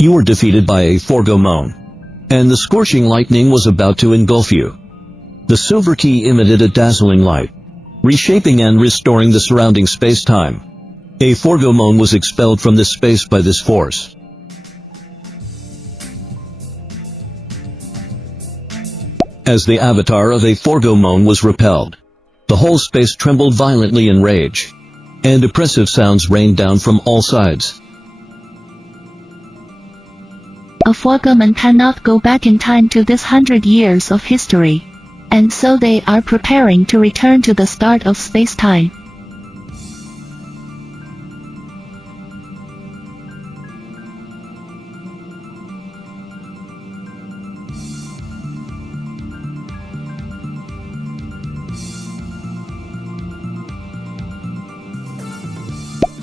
You were defeated by a Forgomon, and the scorching lightning was about to engulf you. The silver key emitted a dazzling light, reshaping and restoring the surrounding space-time. A Forgomon was expelled from this space by this force. As the avatar of a Forgomon was repelled, the whole space trembled violently in rage, and oppressive sounds rained down from all sides. A Forgomon cannot go back in time to this 100 years of history, and so they are preparing to return to the start of space-time.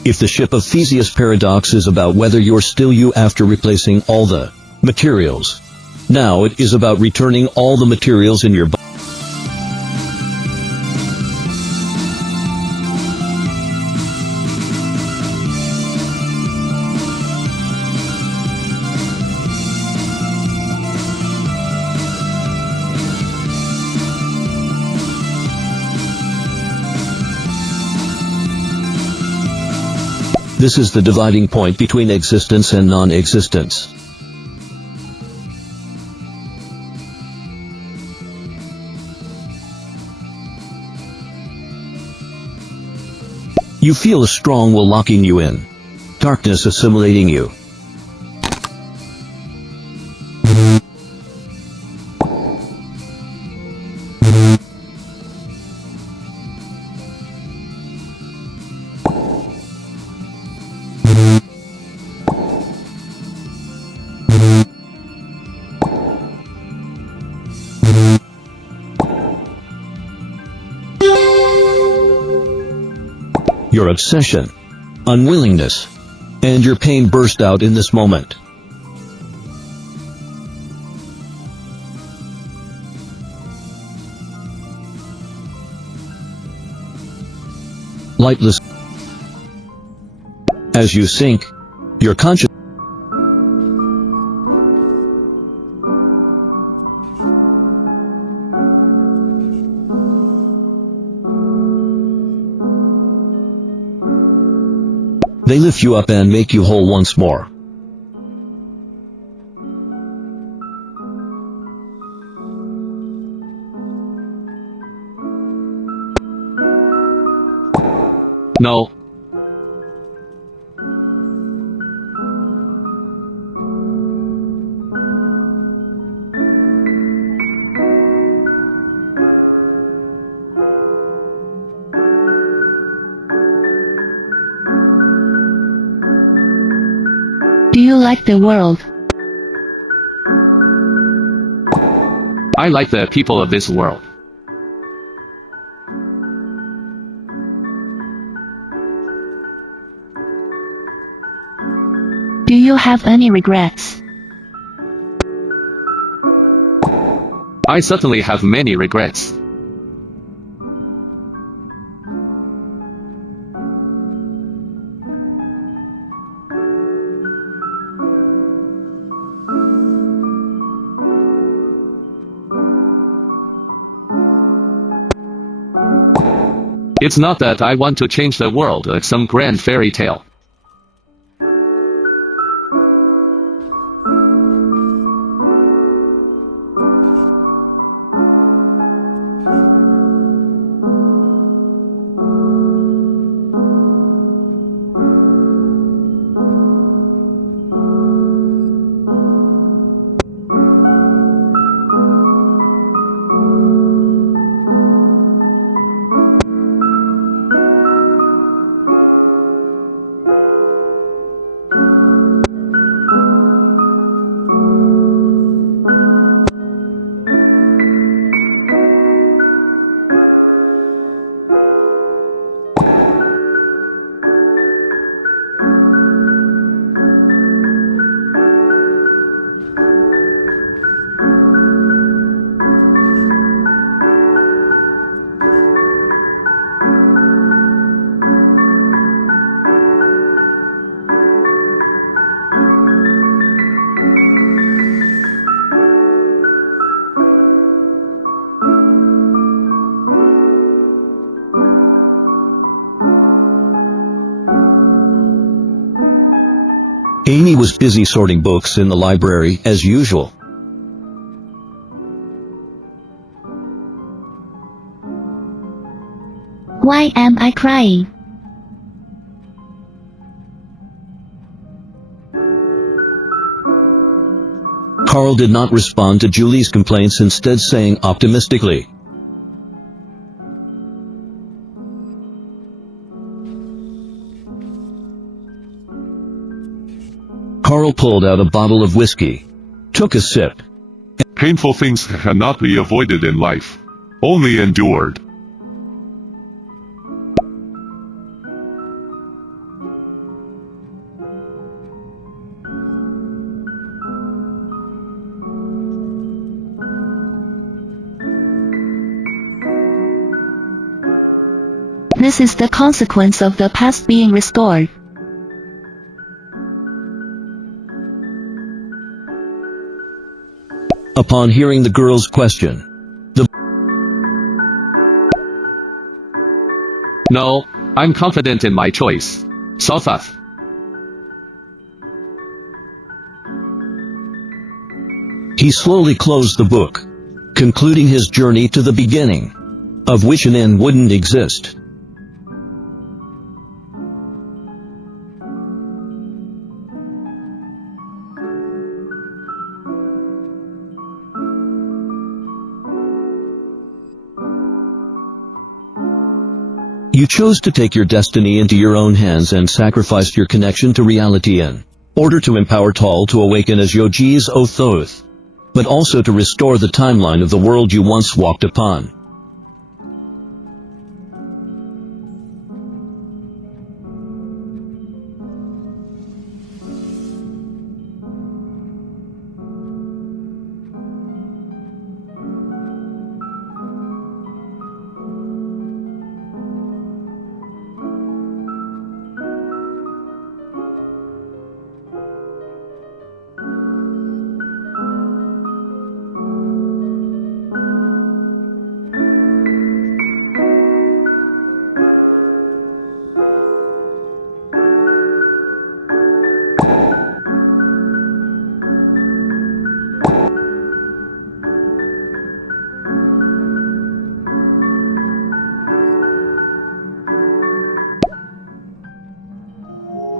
If the ship of Theseus paradox is about whether you're still you after replacing all the materials, now it is about returning all the materials in your body. This is the dividing point between existence and non-existence. You feel a strong will locking you in, darkness assimilating you. Your obsession, unwillingness, and your pain burst out in this moment. Lightless. As you sink, your conscious they lift you up and make you whole once more. No. Do you like the world? I like the people of this world. Do you have any regrets? I certainly have many regrets. It's not that I want to change the world like some grand fairy tale. was busy sorting books in the library as usual. Why am I crying? Carl did not respond to Julie's complaints, instead saying optimistically, Carl pulled out a bottle of whiskey, took a sip. Painful things cannot be avoided in life, only endured. This is the consequence of the past being restored. Upon hearing the girl's question, No, I'm confident in my choice. Sothath. he slowly closed the book, concluding his journey to the beginning, of which an end wouldn't exist. You chose to take your destiny into your own hands and sacrificed your connection to reality in order to empower Tal to awaken as Yoji's Othoth, but also to restore the timeline of the world you once walked upon.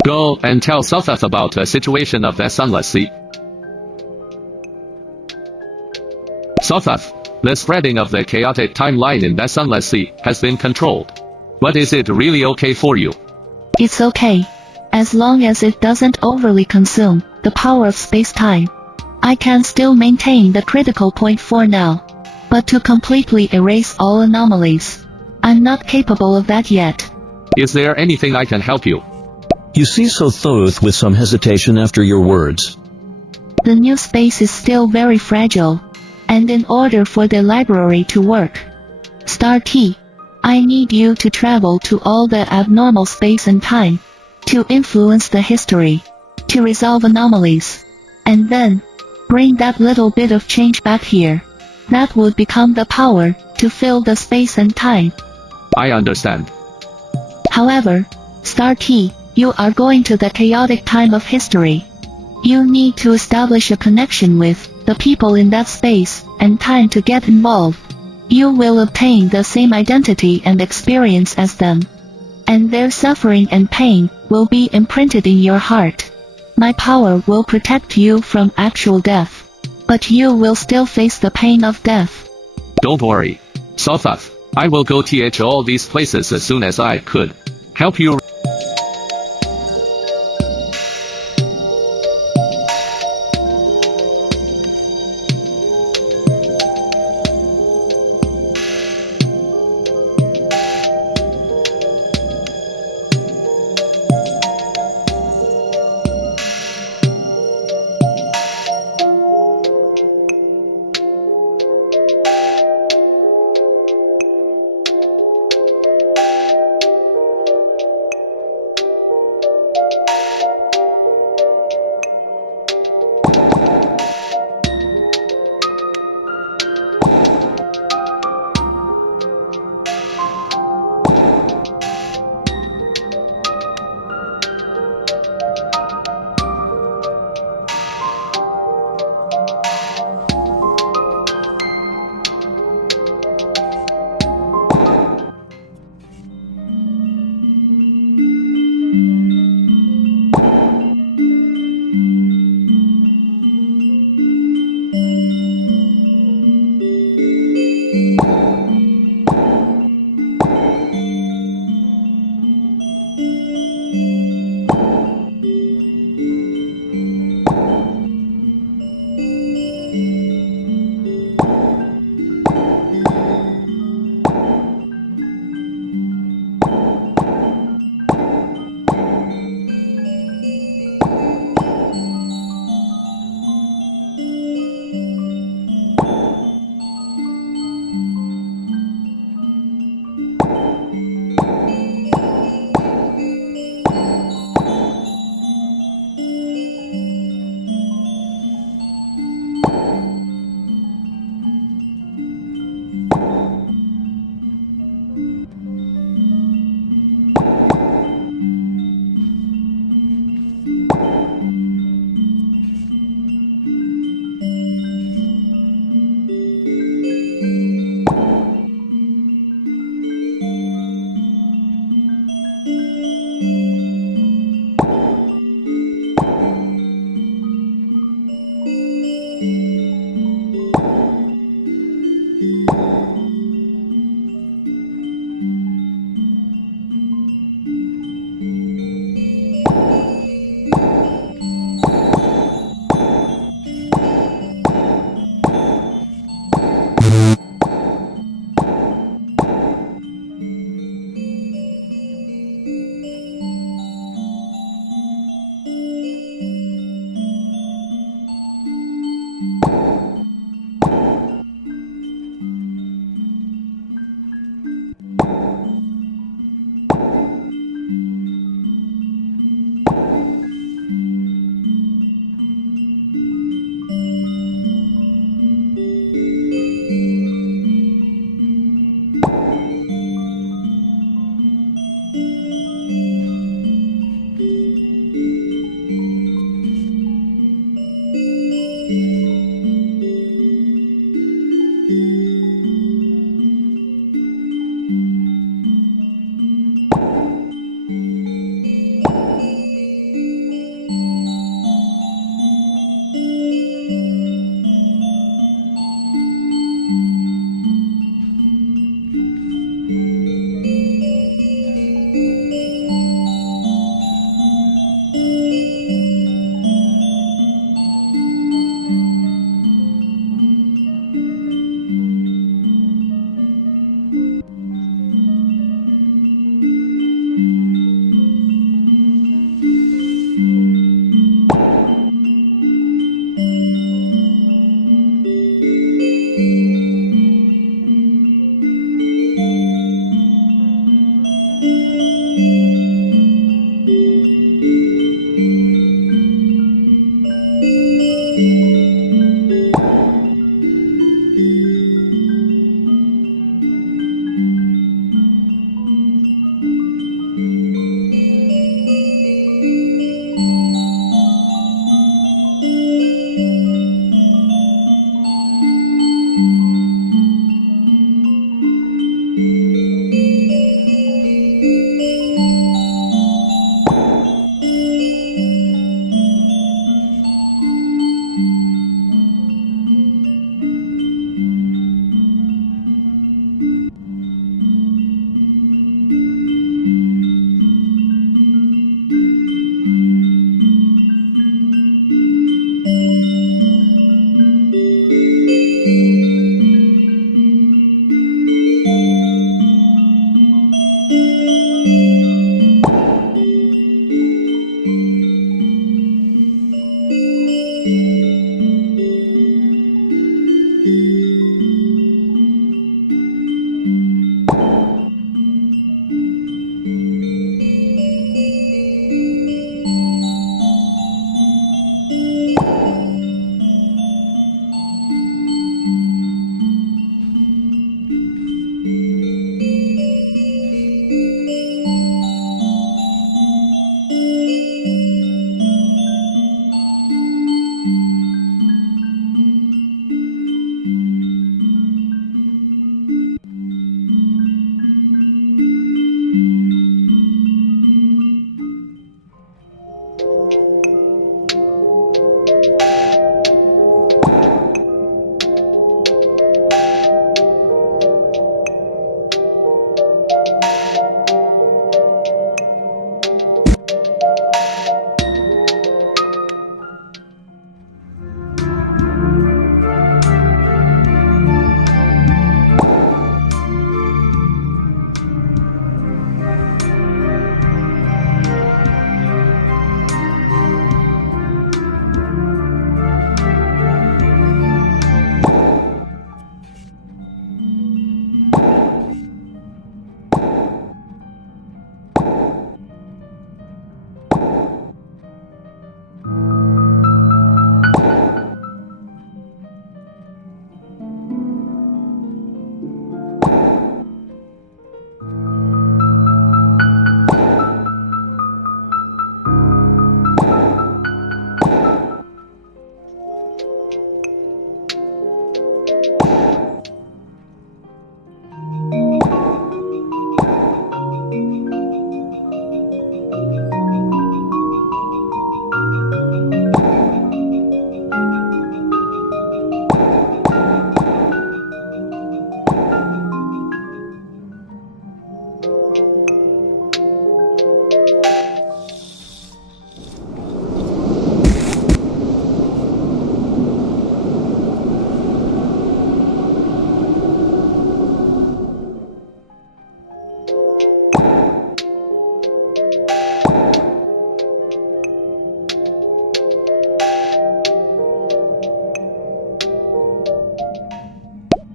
Go and tell Sothath about the situation of the Sunless Sea. Sothath, the spreading of the chaotic timeline in the Sunless Sea has been controlled. But is it really okay for you? It's okay. As long as it doesn't overly consume the power of space-time. I can still maintain the critical point for now. But to completely erase all anomalies, I'm not capable of that yet. Is there anything I can help you? You see Sothoth with some hesitation after your words. The new space is still very fragile. And in order for the library to work, Star T, I need you to travel to all the abnormal space and time, to influence the history, to resolve anomalies, and then bring that little bit of change back here. That would become the power to fill the space and time. I understand. However, Star T, you are going to the chaotic time of history. You need to establish a connection with the people in that space and time to get involved. You will obtain the same identity and experience as them. And their suffering and pain will be imprinted in your heart. My power will protect you from actual death. But you will still face the pain of death. Don't worry. Sothath, I will go to all these places as soon as I could. Help you.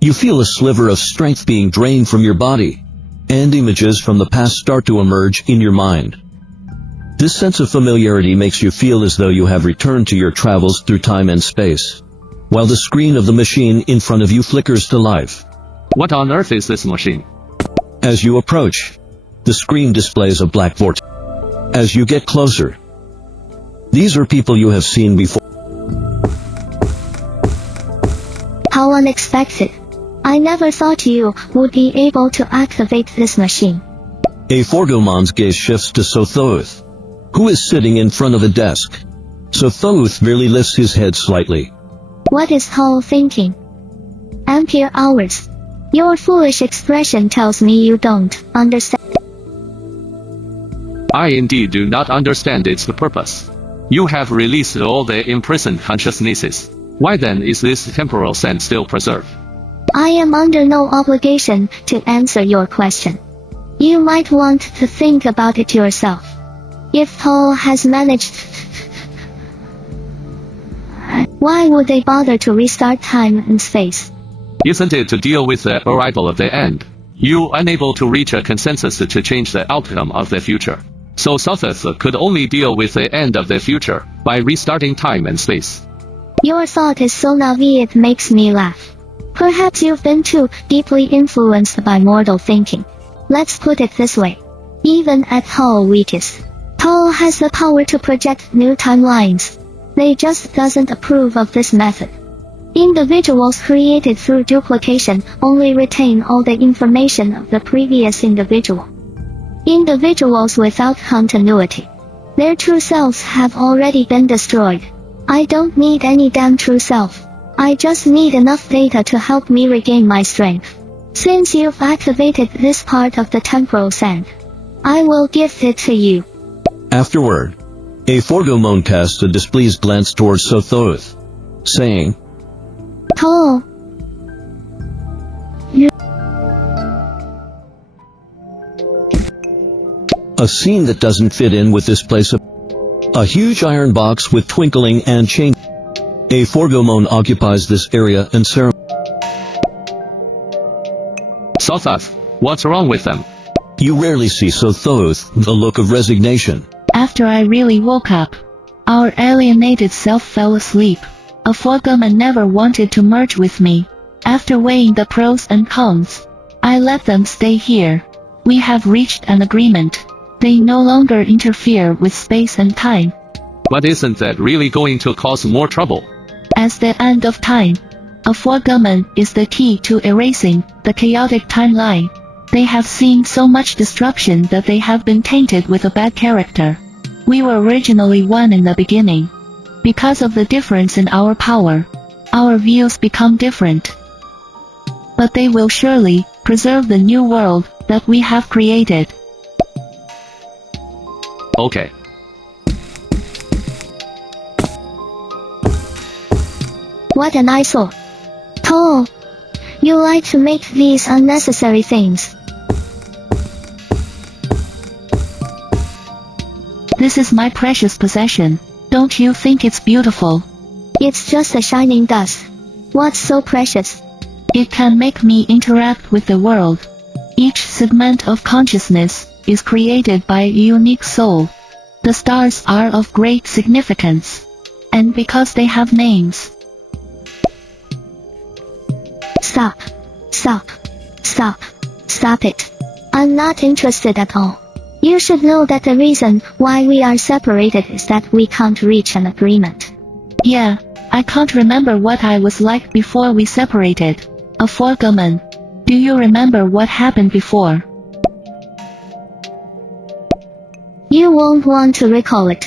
You feel a sliver of strength being drained from your body, and images from the past start to emerge in your mind. This sense of familiarity makes you feel as though you have returned to your travels through time and space, while the screen of the machine in front of you flickers to life. What on earth is this machine? As you approach, the screen displays a black vortex. As you get closer, these are people you have seen before. How unexpected. I never thought you would be able to activate this machine. A Forgomon's gaze shifts to Sothoth, who is sitting in front of a desk. Sothoth merely lifts his head slightly. What is Hall thinking? Ampere hours. Your foolish expression tells me you don't understand. I indeed do not understand its purpose. You have released all the imprisoned consciousnesses. Why then is this temporal sense still preserved? I am under no obligation to answer your question. You might want to think about it yourself. If Hall has managed, why would they bother to restart time and space? Isn't it to deal with the arrival of the end? You unable to reach a consensus to change the outcome of the future. So Sothoth could only deal with the end of the future by restarting time and space. Your thought is so naive it makes me laugh. Perhaps you've been too deeply influenced by mortal thinking. Let's put it this way. Even at Hall weakest, Hall has the power to project new timelines. They just doesn't approve of this method. Individuals created through duplication only retain all the information of the previous individual. Individuals without continuity, their true selves have already been destroyed. I don't need any damn true self. I just need enough data to help me regain my strength. Since you've activated this part of the temporal sand, I will gift it to you. Afterward, a Forgomon casts a displeased glance towards Sothoth, saying, Hall. A scene that doesn't fit in with this place. A huge iron box with twinkling and chain. A Forgomon occupies this area and ceremony. Sothoth, what's wrong with them? You rarely see Sothoth with a look of resignation. After I really woke up, our alienated self fell asleep. A Forgomon never wanted to merge with me. After weighing the pros and cons, I let them stay here. We have reached an agreement. They no longer interfere with space and time. But isn't that really going to cause more trouble? As the end of time, a Forgomon is the key to erasing the chaotic timeline. They have seen so much disruption that they have been tainted with a bad character. We were originally one in the beginning. Because of the difference in our power, our views become different. But they will surely preserve the new world that we have created. Okay. What an eyesore. Toll. You like to make these unnecessary things. This is my precious possession. Don't you think it's beautiful? It's just a shining dust. What's so precious? It can make me interact with the world. Each segment of consciousness is created by a unique soul. The stars are of great significance. And because they have names. Stop. Stop. Stop. Stop it. I'm not interested at all. You should know that the reason why we are separated is that we can't reach an agreement. Yeah, I can't remember what I was like before we separated. A Forgomon. Do you remember what happened before? You won't want to recall it.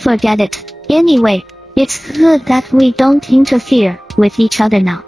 Forget it. Anyway, it's good that we don't interfere with each other now.